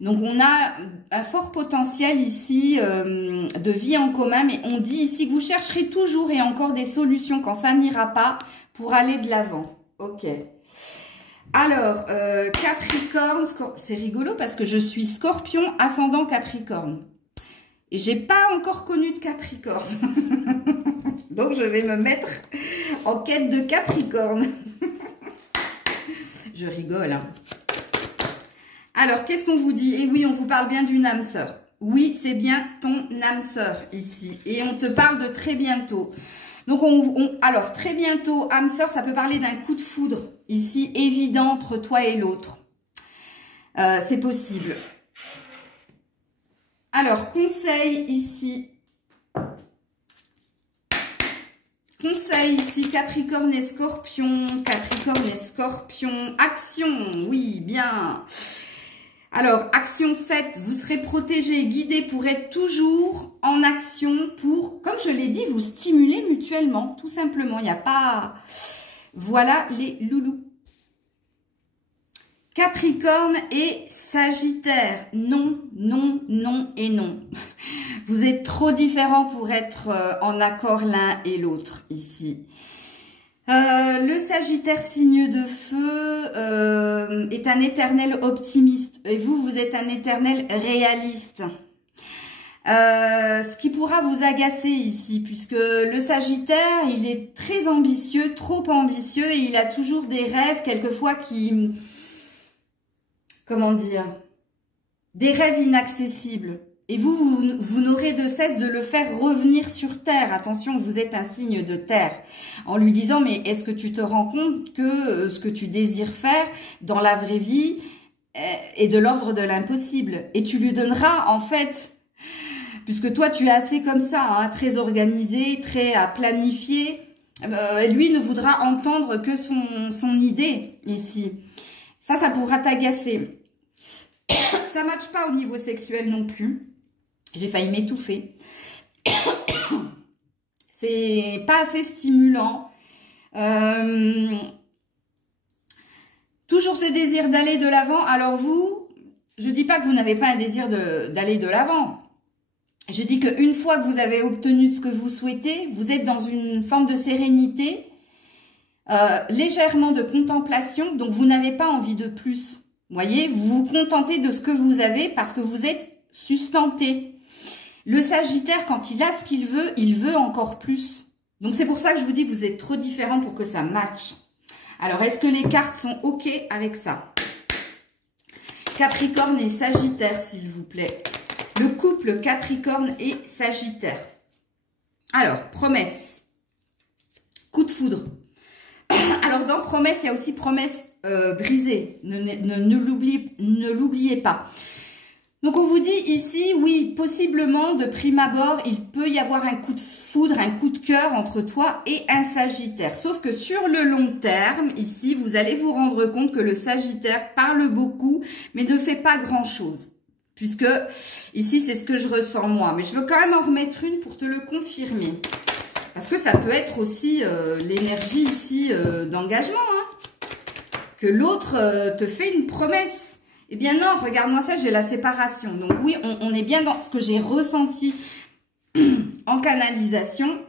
Donc on a un fort potentiel ici de vie en commun, mais on dit ici que vous chercherez toujours et encore des solutions quand ça n'ira pas pour aller de l'avant. Ok. Alors, Capricorne, c'est rigolo parce que je suis Scorpion, ascendant Capricorne. Et j'ai pas encore connu de Capricorne. Donc je vais me mettre en quête de Capricorne. Je rigole, hein. Alors, qu'est-ce qu'on vous dit? Et oui, on vous parle bien d'une âme sœur. Oui, c'est bien ton âme sœur ici. Et on te parle de très bientôt. Donc, alors, très bientôt, âme sœur, ça peut parler d'un coup de foudre ici, évident entre toi et l'autre. C'est possible. Alors, conseil ici. Conseil ici, Capricorne et Scorpion. Capricorne et Scorpion. Action, oui, bien. Alors, action 7, vous serez protégé, guidé pour être toujours en action pour, comme je l'ai dit, vous stimuler mutuellement, tout simplement. Il n'y a pas... Voilà les loulous. Capricorne et Sagittaire. Non, non, non et non. Vous êtes trop différents pour être en accord l'un et l'autre ici. Le Sagittaire, signe de feu, est un éternel optimiste. Et vous, vous êtes un éternel réaliste. Ce qui pourra vous agacer ici, puisque le Sagittaire, il est très ambitieux, trop ambitieux, et il a toujours des rêves, quelquefois, qui... Comment dire? Des rêves inaccessibles. Et vous n'aurez de cesse de le faire revenir sur Terre. Attention, vous êtes un signe de Terre. En lui disant, mais est-ce que tu te rends compte que ce que tu désires faire dans la vraie vie est de l'ordre de l'impossible? Et tu lui donneras, en fait, puisque toi, tu es assez comme ça, hein, très organisé, très à planifier. Lui ne voudra entendre que son idée ici. Ça pourra t'agacer. Ça ne matche pas au niveau sexuel non plus. J'ai failli m'étouffer. C'est pas assez stimulant. Toujours ce désir d'aller de l'avant. Alors vous, je dis pas que vous n'avez pas un désir d'aller de l'avant. Je dis qu'une fois que vous avez obtenu ce que vous souhaitez, vous êtes dans une forme de sérénité, légèrement de contemplation, donc vous n'avez pas envie de plus. Vous voyez, vous vous contentez de ce que vous avez parce que vous êtes sustenté. Le Sagittaire, quand il a ce qu'il veut encore plus. Donc c'est pour ça que je vous dis que vous êtes trop différents pour que ça matche. Alors, est-ce que les cartes sont OK avec ça? Capricorne et Sagittaire, s'il vous plaît. Le couple Capricorne et Sagittaire. Alors, promesse. Coup de foudre. Alors, dans promesse, il y a aussi promesse brisée. Ne l'oubliez pas. Donc, on vous dit ici, oui, possiblement, de prime abord, il peut y avoir un coup de foudre, un coup de cœur entre toi et un Sagittaire. Sauf que sur le long terme, ici, vous allez vous rendre compte que le Sagittaire parle beaucoup, mais ne fait pas grand-chose. Puisque, ici, c'est ce que je ressens moi. Mais je veux quand même en remettre une pour te le confirmer. Parce que ça peut être aussi l'énergie ici d'engagement. Hein, que l'autre te fait une promesse. Eh bien non, regarde-moi ça, j'ai la séparation. Donc oui, on est bien dans ce que j'ai ressenti en canalisation.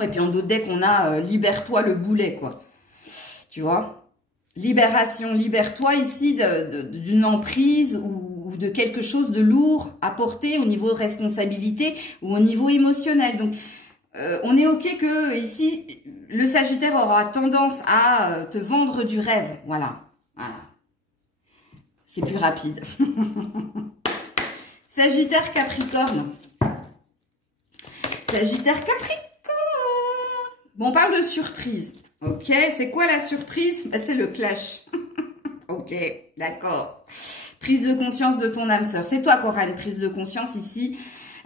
Et puis en d'autres decks, on a libère-toi le boulet, quoi. Tu vois? Libération, libère-toi ici d'une emprise ou de quelque chose de lourd à porter au niveau de responsabilité ou au niveau émotionnel. Donc, on est OK que ici, le Sagittaire aura tendance à te vendre du rêve. Voilà. Voilà. C'est plus rapide. Sagittaire, Capricorne. Sagittaire, Capricorne. Bon, on parle de surprise. Ok, c'est quoi la surprise? Ben, c'est le clash. Ok, d'accord. Prise de conscience de ton âme sœur. C'est toi qui auras une prise de conscience ici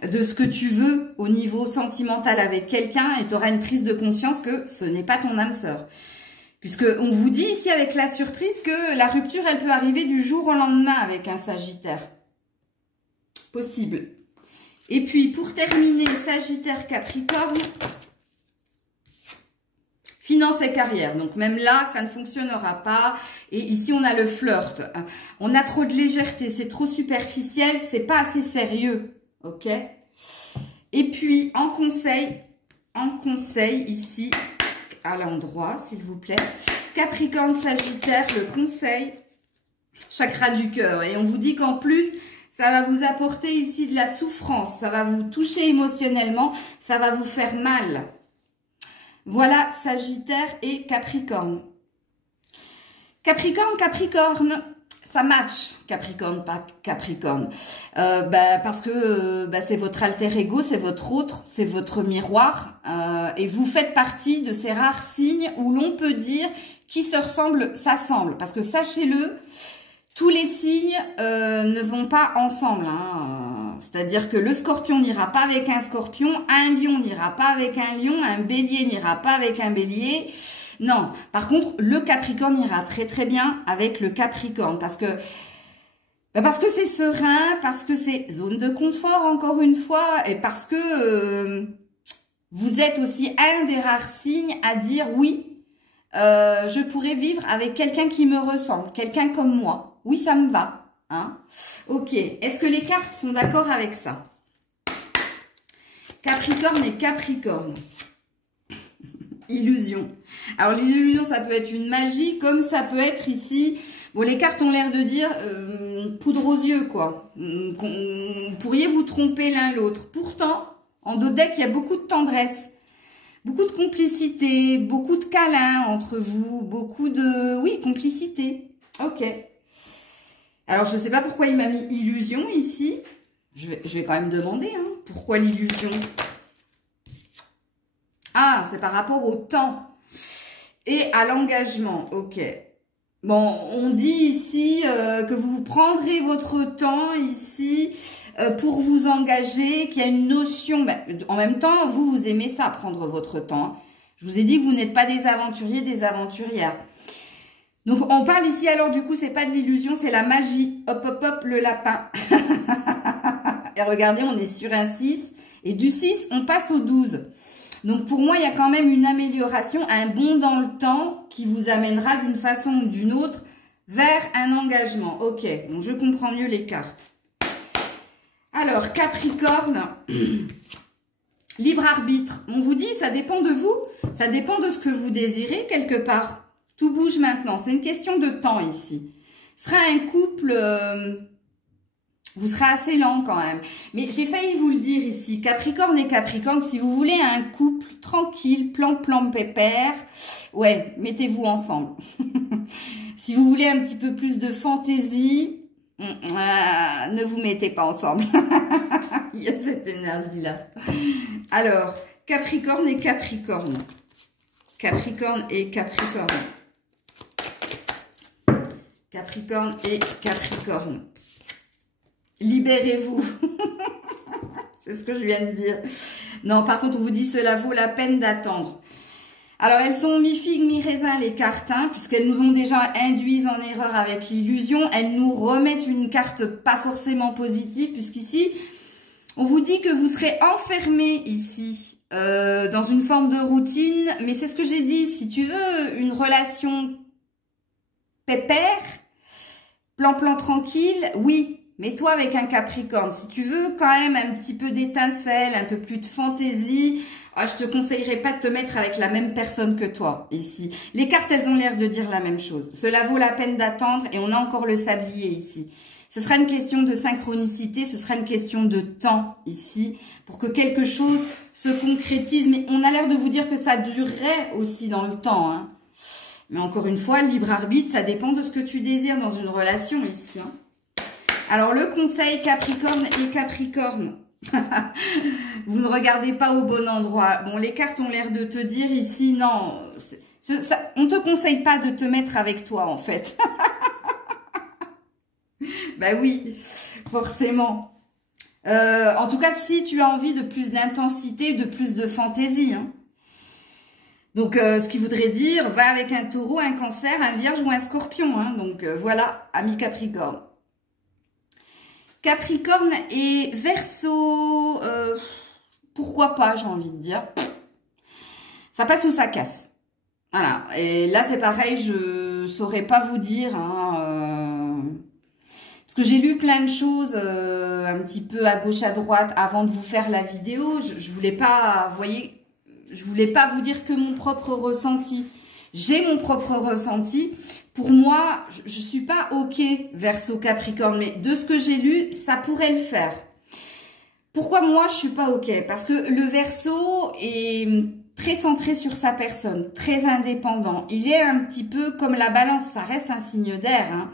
de ce que tu veux au niveau sentimental avec quelqu'un et tu auras une prise de conscience que ce n'est pas ton âme sœur. Puisqu'on vous dit ici avec la surprise que la rupture, elle peut arriver du jour au lendemain avec un Sagittaire. Possible. Et puis, pour terminer, Sagittaire, Capricorne, finance et carrière. Donc, même là, ça ne fonctionnera pas. Et ici, on a le flirt. On a trop de légèreté, c'est trop superficiel, c'est pas assez sérieux. OK? Et puis, en conseil, ici... à l'endroit, s'il vous plaît. Capricorne, Sagittaire, le conseil, chakra du cœur. Et on vous dit qu'en plus, ça va vous apporter ici de la souffrance. Ça va vous toucher émotionnellement. Ça va vous faire mal. Voilà, Sagittaire et Capricorne. Capricorne. Ça match, Capricorne, pas Capricorne. Parce que c'est votre alter ego, c'est votre autre, c'est votre miroir. Et vous faites partie de ces rares signes où l'on peut dire qui se ressemble, s'assemble. Parce que sachez-le, tous les signes ne vont pas ensemble. Hein. C'est-à-dire que le scorpion n'ira pas avec un scorpion, un lion n'ira pas avec un lion, un bélier n'ira pas avec un bélier. Non, par contre, le capricorne ira très très bien avec le capricorne parce que c'est serein, parce que c'est zone de confort encore une fois et parce que vous êtes aussi un des rares signes à dire oui, je pourrais vivre avec quelqu'un qui me ressemble, quelqu'un comme moi. Oui, ça me va. Hein. Ok, est-ce que les cartes sont d'accord avec ça? Capricorne et Capricorne. Illusion. Alors l'illusion, ça peut être une magie, comme ça peut être ici. Bon, les cartes ont l'air de dire poudre aux yeux, quoi. Pourriez vous tromper l'un l'autre. Pourtant, en dos de deck, il y a beaucoup de tendresse, beaucoup de complicité, beaucoup de câlins entre vous, beaucoup de... Oui, complicité. Ok. Alors, je ne sais pas pourquoi il m'a mis illusion ici. Je vais quand même demander, hein, pourquoi l'illusion? Ah, c'est par rapport au temps et à l'engagement. Ok. Bon, on dit ici que vous prendrez votre temps ici pour vous engager, qu'il y a une notion... Ben, en même temps, vous aimez ça, prendre votre temps. Je vous ai dit que vous n'êtes pas des aventuriers, des aventurières. Donc, on parle ici, alors du coup, c'est pas de l'illusion, c'est la magie. Hop, hop, hop, le lapin. Et regardez, on est sur un 6. Et du 6, on passe au 12. Donc, pour moi, il y a quand même une amélioration, un bond dans le temps qui vous amènera d'une façon ou d'une autre vers un engagement. Ok, donc je comprends mieux les cartes. Alors, Capricorne, libre arbitre. On vous dit, ça dépend de vous, ça dépend de ce que vous désirez quelque part. Tout bouge maintenant, c'est une question de temps ici. Ce sera un couple... vous serez assez lent quand même. Mais j'ai failli vous le dire ici, Capricorne et Capricorne, si vous voulez un couple tranquille, plan pépère, ouais, mettez-vous ensemble. Si vous voulez un petit peu plus de fantaisie, ne vous mettez pas ensemble. Il y a cette énergie-là. Alors, Capricorne et Capricorne. Capricorne et Capricorne. Capricorne et Capricorne. Libérez-vous. C'est ce que je viens de dire. Non, par contre, on vous dit cela vaut la peine d'attendre. Alors, elles sont mi-figue, mi-raisin, les cartes, hein, puisqu'elles nous ont déjà induites en erreur avec l'illusion. Elles nous remettent une carte pas forcément positive, puisqu'ici, on vous dit que vous serez enfermé ici, dans une forme de routine. Mais c'est ce que j'ai dit, si tu veux une relation pépère, plan tranquille, oui. Mais toi, avec un Capricorne, si tu veux quand même un petit peu d'étincelle, un peu plus de fantaisie, oh, je te conseillerais pas de te mettre avec la même personne que toi, ici. Les cartes, elles ont l'air de dire la même chose. Cela vaut la peine d'attendre et on a encore le sablier ici. Ce sera une question de synchronicité, ce sera une question de temps ici, pour que quelque chose se concrétise. Mais on a l'air de vous dire que ça durerait aussi dans le temps, hein. Mais encore une fois, libre arbitre, ça dépend de ce que tu désires dans une relation ici, hein. Alors, le conseil Capricorne et Capricorne. Vous ne regardez pas au bon endroit. Bon, les cartes ont l'air de te dire ici, non, on ne te conseille pas de te mettre avec toi, en fait. Ben oui, forcément. En tout cas, si tu as envie de plus d'intensité, de plus de fantaisie, hein. Donc, ce qui voudrait dire, va avec un taureau, un cancer, un vierge ou un scorpion, hein. Donc, voilà, ami Capricorne. Capricorne et Verseau, pourquoi pas, j'ai envie de dire. Ça passe ou ça casse. Voilà, et là c'est pareil, je saurais pas vous dire, hein, parce que j'ai lu plein de choses un petit peu à gauche, à droite, avant de vous faire la vidéo. Je voulais pas, vous voyez, je voulais pas vous dire que mon propre ressenti. J'ai mon propre ressenti. Pour moi, je ne suis pas OK Verseau Capricorne, mais de ce que j'ai lu, ça pourrait le faire. Pourquoi moi, je ne suis pas OK? Parce que le Verseau est très centré sur sa personne, très indépendant. Il est un petit peu comme la balance, ça reste un signe d'air, hein.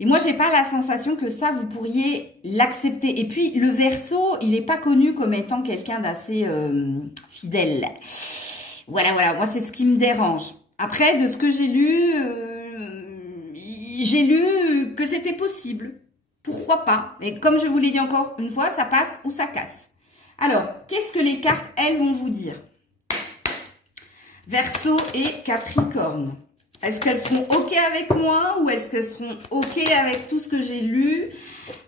Et moi, j'ai pas la sensation que ça, vous pourriez l'accepter. Et puis, le Verseau, il n'est pas connu comme étant quelqu'un d'assez fidèle. Voilà, voilà, moi, c'est ce qui me dérange. Après, de ce que j'ai lu que c'était possible. Pourquoi pas? Mais comme je vous l'ai dit encore une fois, ça passe ou ça casse. Alors, qu'est-ce que les cartes, elles, vont vous dire? Verseau et Capricorne. Est-ce qu'elles seront OK avec moi ou est-ce qu'elles seront OK avec tout ce que j'ai lu,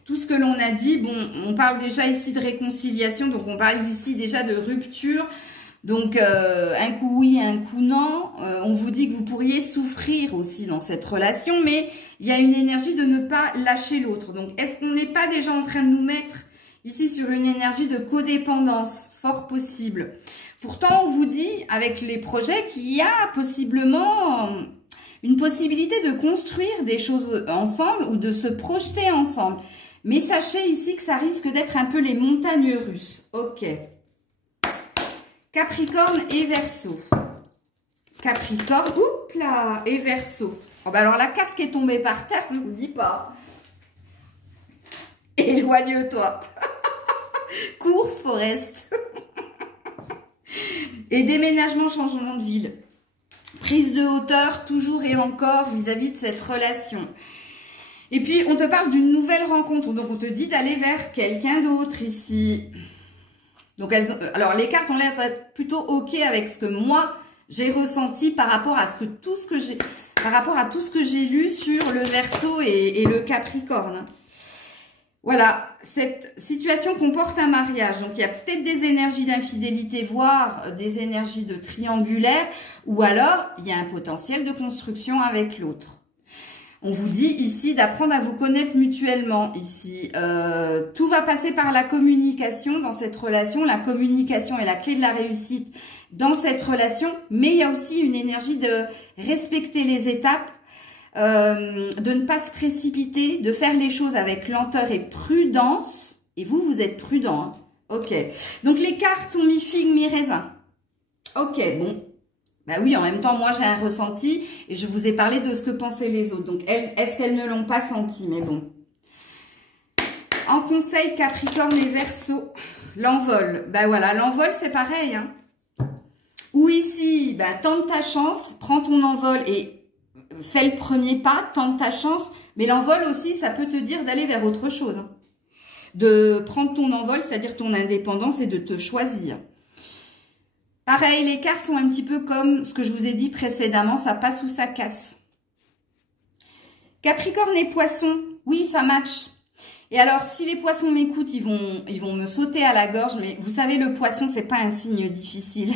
tout ce que l'on a dit? Bon, on parle déjà ici de réconciliation, donc on parle ici déjà de rupture. Donc, un coup oui, un coup non. On vous dit que vous pourriez souffrir aussi dans cette relation, mais il y a une énergie de ne pas lâcher l'autre. Donc, est-ce qu'on n'est pas déjà en train de nous mettre ici sur une énergie de codépendance? Fort possible. Pourtant, on vous dit, avec les projets, qu'il y a possiblement une possibilité de construire des choses ensemble ou de se projeter ensemble. Mais sachez ici que ça risque d'être un peu les montagnes russes. Ok. Capricorne et Verseau. Capricorne, oups là, et Verseau. Oh bah alors la carte qui est tombée par terre, je ne vous dis pas. Éloigne-toi. Cours, Forest. Et déménagement, changement de ville. Prise de hauteur, toujours et encore vis-à-vis de cette relation. Et puis, on te parle d'une nouvelle rencontre. Donc, on te dit d'aller vers quelqu'un d'autre ici. Donc, alors, les cartes ont l'air d'être plutôt OK avec ce que moi, j'ai ressenti par rapport à tout ce que j'ai lu sur le Verseau et le Capricorne. Voilà, cette situation comporte un mariage. Donc, il y a peut-être des énergies d'infidélité, voire des énergies de triangulaire, ou alors, il y a un potentiel de construction avec l'autre. On vous dit ici d'apprendre à vous connaître mutuellement. Ici, tout va passer par la communication dans cette relation. La communication est la clé de la réussite dans cette relation, mais il y a aussi une énergie de respecter les étapes, de ne pas se précipiter, de faire les choses avec lenteur et prudence. Et vous, vous êtes prudent. Hein. Ok. Donc, les cartes sont mi-figue, mi-raisin. Ok, bon. Bah oui, en même temps, moi, j'ai un ressenti et je vous ai parlé de ce que pensaient les autres. Donc, est-ce qu'elles ne l'ont pas senti? Mais bon. En conseil, Capricorne et Verseau, l'envol. Bah voilà, l'envol, c'est pareil. Hein. Ou ici, bah, tente ta chance, prends ton envol et fais le premier pas, tente ta chance, mais l'envol aussi, ça peut te dire d'aller vers autre chose. Hein. De prendre ton envol, c'est-à-dire ton indépendance et de te choisir. Pareil, les cartes sont un petit peu comme ce que je vous ai dit précédemment, ça passe ou ça casse. Capricorne et Poisson, oui, ça match. Et alors, si les poissons m'écoutent, ils vont me sauter à la gorge, mais vous savez, le poisson, c'est pas un signe difficile.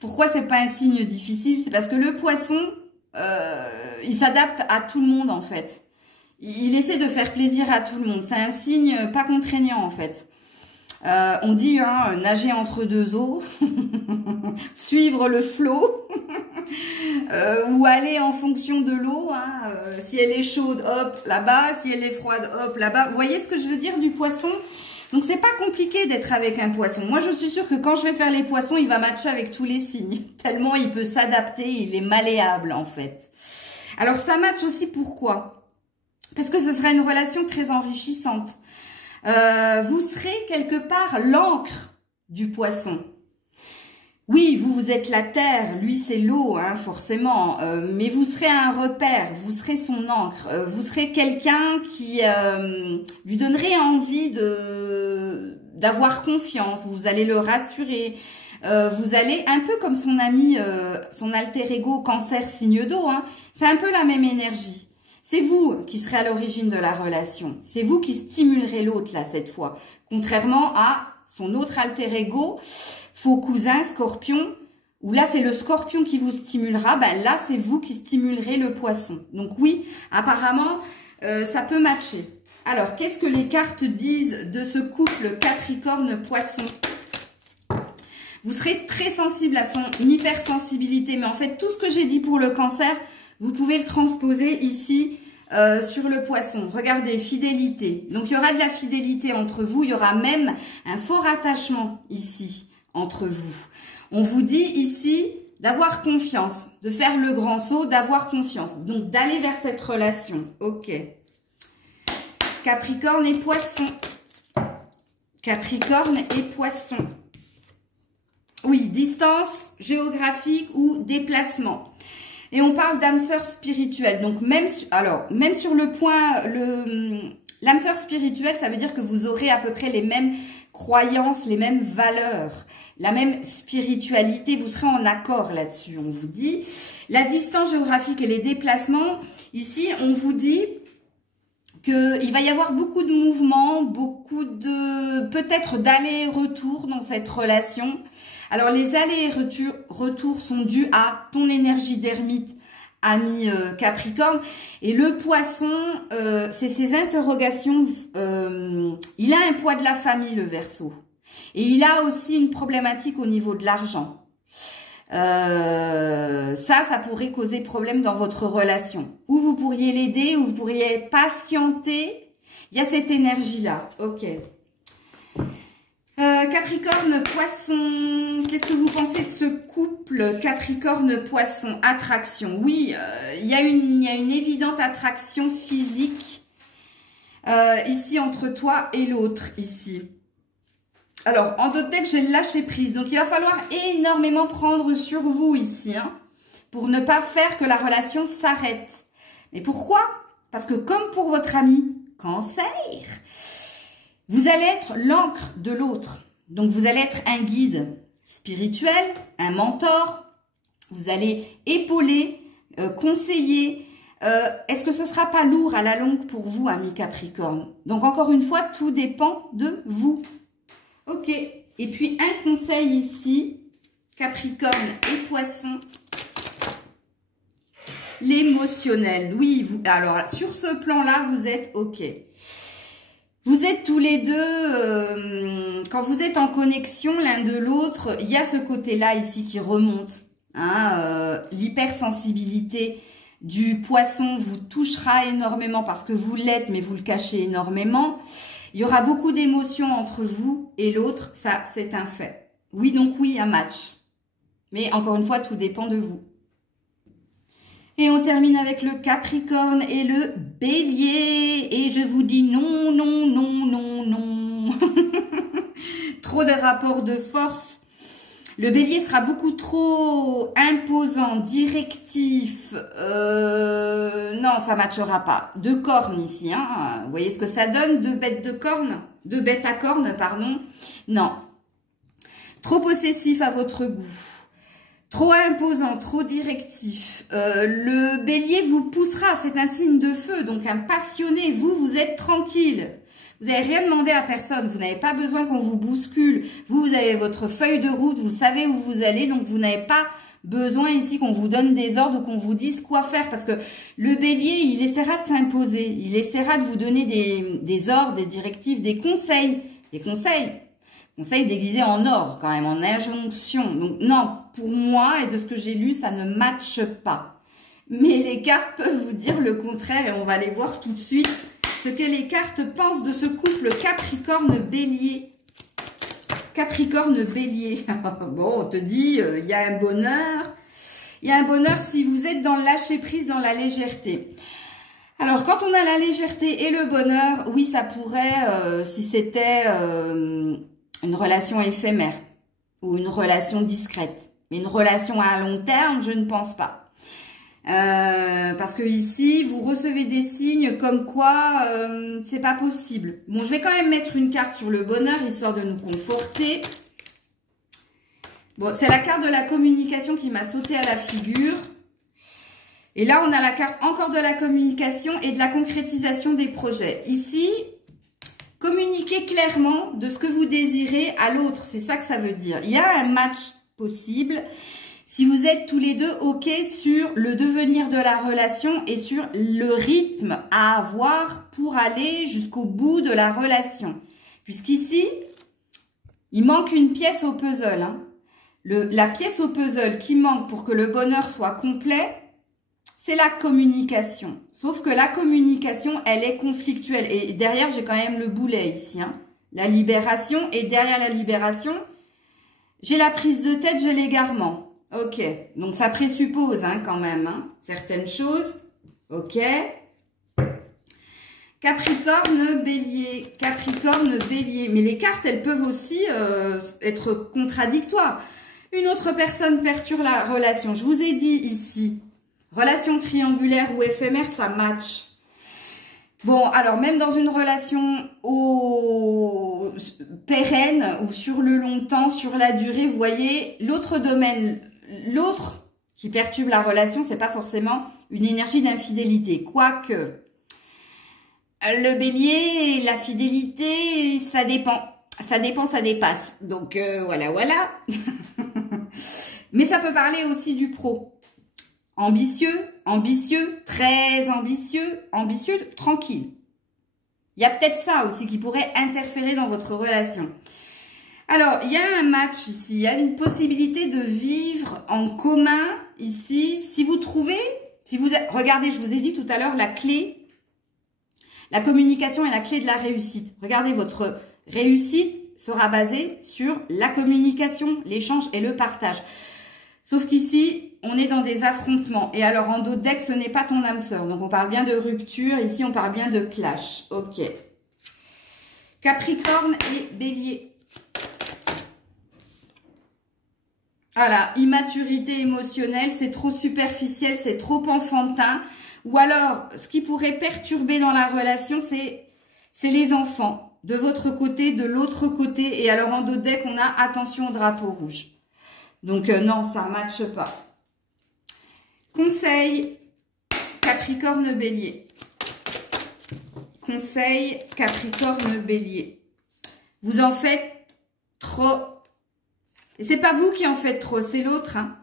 Pourquoi c'est pas un signe difficile? C'est parce que le poisson... il s'adapte à tout le monde en fait. Il essaie de faire plaisir à tout le monde. C'est un signe pas contraignant en fait. On dit hein, nager entre deux eaux, suivre le flot, ou aller en fonction de l'eau. Hein, si elle est chaude, hop, là-bas. Si elle est froide, hop, là-bas. Vous voyez ce que je veux dire du poisson? Donc, c'est pas compliqué d'être avec un poisson. Moi, je suis sûre que quand je vais faire les poissons, il va matcher avec tous les signes. Tellement il peut s'adapter, il est malléable, en fait. Alors, ça match aussi pourquoi? Parce que ce sera une relation très enrichissante. Vous serez quelque part l'encre du poisson. Oui, vous êtes la terre, lui c'est l'eau, hein, forcément, mais vous serez un repère, vous serez son encre, vous serez quelqu'un qui lui donnerait envie d'avoir confiance, vous allez le rassurer, vous allez, un peu comme son ami, son alter ego Cancer signe d'eau, hein, c'est un peu la même énergie. C'est vous qui serez à l'origine de la relation, c'est vous qui stimulerez l'autre là cette fois, contrairement à son autre alter ego, faux cousin, scorpion, où là, c'est le scorpion qui vous stimulera. Ben là, c'est vous qui stimulerez le poisson. Donc oui, apparemment, ça peut matcher. Alors, qu'est-ce que les cartes disent de ce couple Capricorne-Poisson? Vous serez très sensible à son hypersensibilité. Mais en fait, tout ce que j'ai dit pour le Cancer, vous pouvez le transposer ici sur le Poisson. Regardez, fidélité. Donc, il y aura de la fidélité entre vous. Il y aura même un fort attachement ici entre vous. On vous dit ici d'avoir confiance, de faire le grand saut, d'avoir confiance. Donc, d'aller vers cette relation. Ok. Capricorne et Poisson. Capricorne et Poisson. Oui, distance géographique ou déplacement. Et on parle d'âme sœur spirituelle. Donc même sur le point, l'âme sœur spirituelle, ça veut dire que vous aurez à peu près les mêmes croyances, les mêmes valeurs, la même spiritualité. Vous serez en accord là-dessus, on vous dit. La distance géographique et les déplacements, ici, on vous dit qu'il va y avoir beaucoup de mouvements, beaucoup de peut-être d'allers-retours dans cette relation. Alors, les allers-retours sont dus à ton énergie d'ermite, ami Capricorne. Et le poisson, c'est ses interrogations. Il a un poids de la famille, le Verseau. Et il a aussi une problématique au niveau de l'argent. Ça pourrait causer problème dans votre relation. Ou vous pourriez l'aider, ou vous pourriez patienter. Il y a cette énergie-là. Ok. Capricorne, Poisson, qu'est-ce que vous pensez de ce couple Capricorne-Poisson? Attraction, oui, il y a une évidente attraction physique ici entre toi et l'autre, ici. Alors, en d'autres textes, j'ai le lâcher prise, donc il va falloir énormément prendre sur vous ici, hein, pour ne pas faire que la relation s'arrête. Mais pourquoi? Parce que comme pour votre ami Cancer, vous allez être l'encre de l'autre. Donc, vous allez être un guide spirituel, un mentor. Vous allez épauler, conseiller. Est-ce que ce ne sera pas lourd à la longue pour vous, ami Capricorne? Donc, encore une fois, tout dépend de vous. Ok. Et puis, un conseil ici, Capricorne et Poisson. L'émotionnel. Oui, alors, sur ce plan-là, vous êtes ok. Vous êtes tous les deux, quand vous êtes en connexion l'un de l'autre, il y a ce côté-là ici qui remonte. Hein, l'hypersensibilité du poisson vous touchera énormément parce que vous l'êtes, mais vous le cachez énormément. Il y aura beaucoup d'émotions entre vous et l'autre, ça c'est un fait. Oui, donc oui, un match. Mais encore une fois, tout dépend de vous. Et on termine avec le Capricorne et le Bélier. Et je vous dis non, non, non, non, non. Trop de rapports de force. Le Bélier sera beaucoup trop imposant, directif. Non, ça ne matchera pas. Deux cornes ici. Hein. Vous voyez ce que ça donne? Deux bêtes de cornes? Deux bêtes à cornes, pardon. Non. Trop possessif à votre goût. Trop imposant, trop directif. Le Bélier vous poussera, c'est un signe de feu, donc un passionné. Vous êtes tranquille. Vous n'avez rien demandé à personne. Vous n'avez pas besoin qu'on vous bouscule. Vous avez votre feuille de route, vous savez où vous allez, donc vous n'avez pas besoin ici qu'on vous donne des ordres ou qu'on vous dise quoi faire. Parce que le Bélier, il essaiera de s'imposer. Il essaiera de vous donner des ordres, des directives, des conseils. Des conseils. Conseil déguisé en ordre quand même, en injonction. Donc non, pour moi et de ce que j'ai lu, ça ne matche pas. Mais les cartes peuvent vous dire le contraire et on va aller voir tout de suite ce que les cartes pensent de ce couple Capricorne-Bélier. Capricorne-Bélier. Bon, on te dit, il y a un bonheur. Il y a un bonheur si vous êtes dans le lâcher-prise, dans la légèreté. Alors, quand on a la légèreté et le bonheur, oui, ça pourrait, si c'était une relation éphémère ou une relation discrète. Mais une relation à long terme, je ne pense pas. Parce que ici, vous recevez des signes comme quoi c'est pas possible. Bon, je vais quand même mettre une carte sur le bonheur, histoire de nous conforter. Bon, c'est la carte de la communication qui m'a sauté à la figure. Et là, on a la carte encore de la communication et de la concrétisation des projets. Ici, communiquez clairement de ce que vous désirez à l'autre. C'est ça que ça veut dire. Il y a un match possible si vous êtes tous les deux OK sur le devenir de la relation et sur le rythme à avoir pour aller jusqu'au bout de la relation. Puisqu'ici, il manque une pièce au puzzle. Hein. La pièce au puzzle qui manque pour que le bonheur soit complet, c'est la communication. Sauf que la communication, elle est conflictuelle. Et derrière, j'ai quand même le boulet ici. Hein. La libération. Et derrière la libération, j'ai la prise de tête, j'ai l'égarement. Ok. Donc, ça présuppose hein, quand même hein, certaines choses. Ok. Capricorne, Bélier. Capricorne, Bélier. Mais les cartes, elles peuvent aussi être contradictoires. Une autre personne perturbe la relation. Je vous ai dit ici... Relation triangulaire ou éphémère, ça match. Bon, alors même dans une relation pérenne ou sur le long temps, sur la durée, vous voyez, l'autre domaine, l'autre qui perturbe la relation, c'est pas forcément une énergie d'infidélité. Quoique, le bélier, la fidélité, ça dépend. Ça dépend, ça dépasse. Donc, voilà, voilà. Mais ça peut parler aussi du pro. Ambitieux, ambitieux, très ambitieux, ambitieux, tranquille. Il y a peut-être ça aussi qui pourrait interférer dans votre relation. Alors, il y a un match ici, il y a une possibilité de vivre en commun ici. Si vous trouvez, regardez, je vous ai dit tout à l'heure, la clé, la communication est la clé de la réussite. Regardez, votre réussite sera basée sur la communication, l'échange et le partage. Sauf qu'ici, on est dans des affrontements. Et alors, en dos de deck, ce n'est pas ton âme sœur. Donc, on parle bien de rupture. Ici, on parle bien de clash. Ok. Capricorne et Bélier. Voilà, immaturité émotionnelle, c'est trop superficiel, c'est trop enfantin. Ou alors, ce qui pourrait perturber dans la relation, c'est les enfants. De votre côté, de l'autre côté. Et alors, en dos de deck, on a attention au drapeau rouge. Donc, non, ça ne matche pas. Conseil, Capricorne Bélier. Conseil, Capricorne Bélier. Vous en faites trop. Et c'est pas vous qui en faites trop, c'est l'autre. Hein.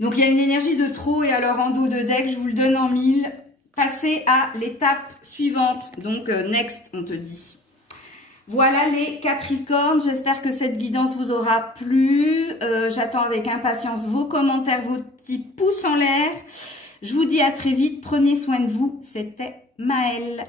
Donc, il y a une énergie de trop. Et alors, en dos de deck, je vous le donne en 1000. Passez à l'étape suivante. Donc, next, on te dit. Voilà les Capricornes, j'espère que cette guidance vous aura plu. J'attends avec impatience vos commentaires, vos petits pouces en l'air. Je vous dis à très vite, prenez soin de vous. C'était Maëlle.